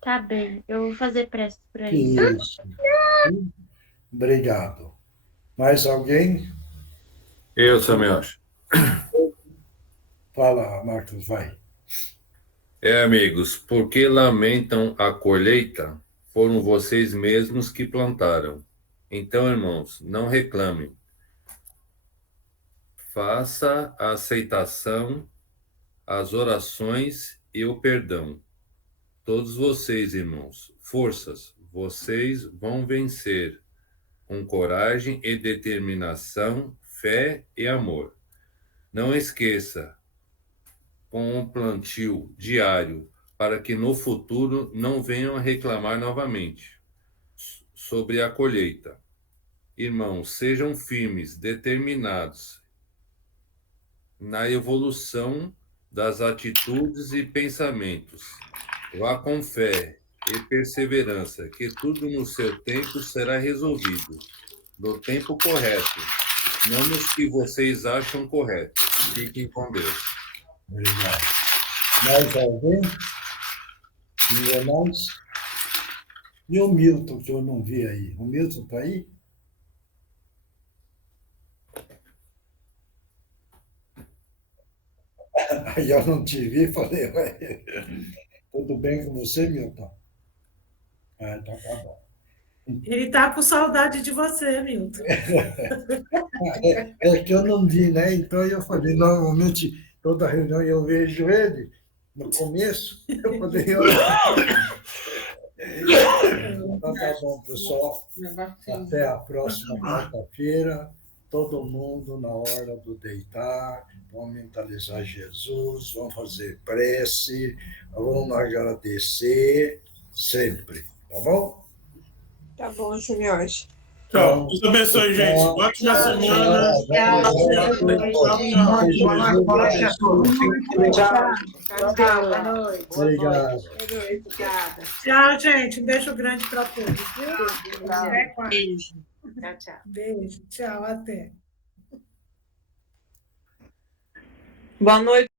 Tá bem, eu vou fazer prece para ele. Isso. Obrigado. Mais alguém? Eu, Samioche. Fala, Marcos, vai. Amigos, porque lamentam a colheita, foram vocês mesmos que plantaram. Então, irmãos, não reclamem. Faça a aceitação, as orações e o perdão. Todos vocês, irmãos, forças, vocês vão vencer com coragem e determinação, fé e amor. Não esqueça, com um plantio diário, para que no futuro não venham a reclamar novamente sobre a colheita. Irmãos, sejam firmes, determinados na evolução das atitudes e pensamentos. Vá com fé e perseverança, que tudo no seu tempo será resolvido, no tempo correto, não nos que vocês acham correto. Fiquem com Deus. Obrigado. Mais alguém? Ninguém mais? E o Milton, que eu não vi aí? O Milton está aí? Aí eu não te vi, falei, ué, tudo bem com você, Milton? Ah, então tá bom. Ele está com saudade de você, Milton. É que eu não vi, né? Então eu falei, normalmente, toda reunião eu vejo ele, no começo, eu falei, então tá bom, pessoal. Até a próxima quarta-feira. Todo mundo, na hora do deitar, vamos mentalizar Jesus, vamos fazer prece, vamos agradecer sempre, tá bom? Tá bom, senhor. Tchau. Deus abençoe, gente. Ótima semana. Boa noite a todos. Tchau. Boa noite. Obrigado. Obrigada. Tchau, gente. Um beijo grande para todos. Viu? Até quarta. Beijo. Tchau, tchau. Beijo. Tchau, até. Boa noite.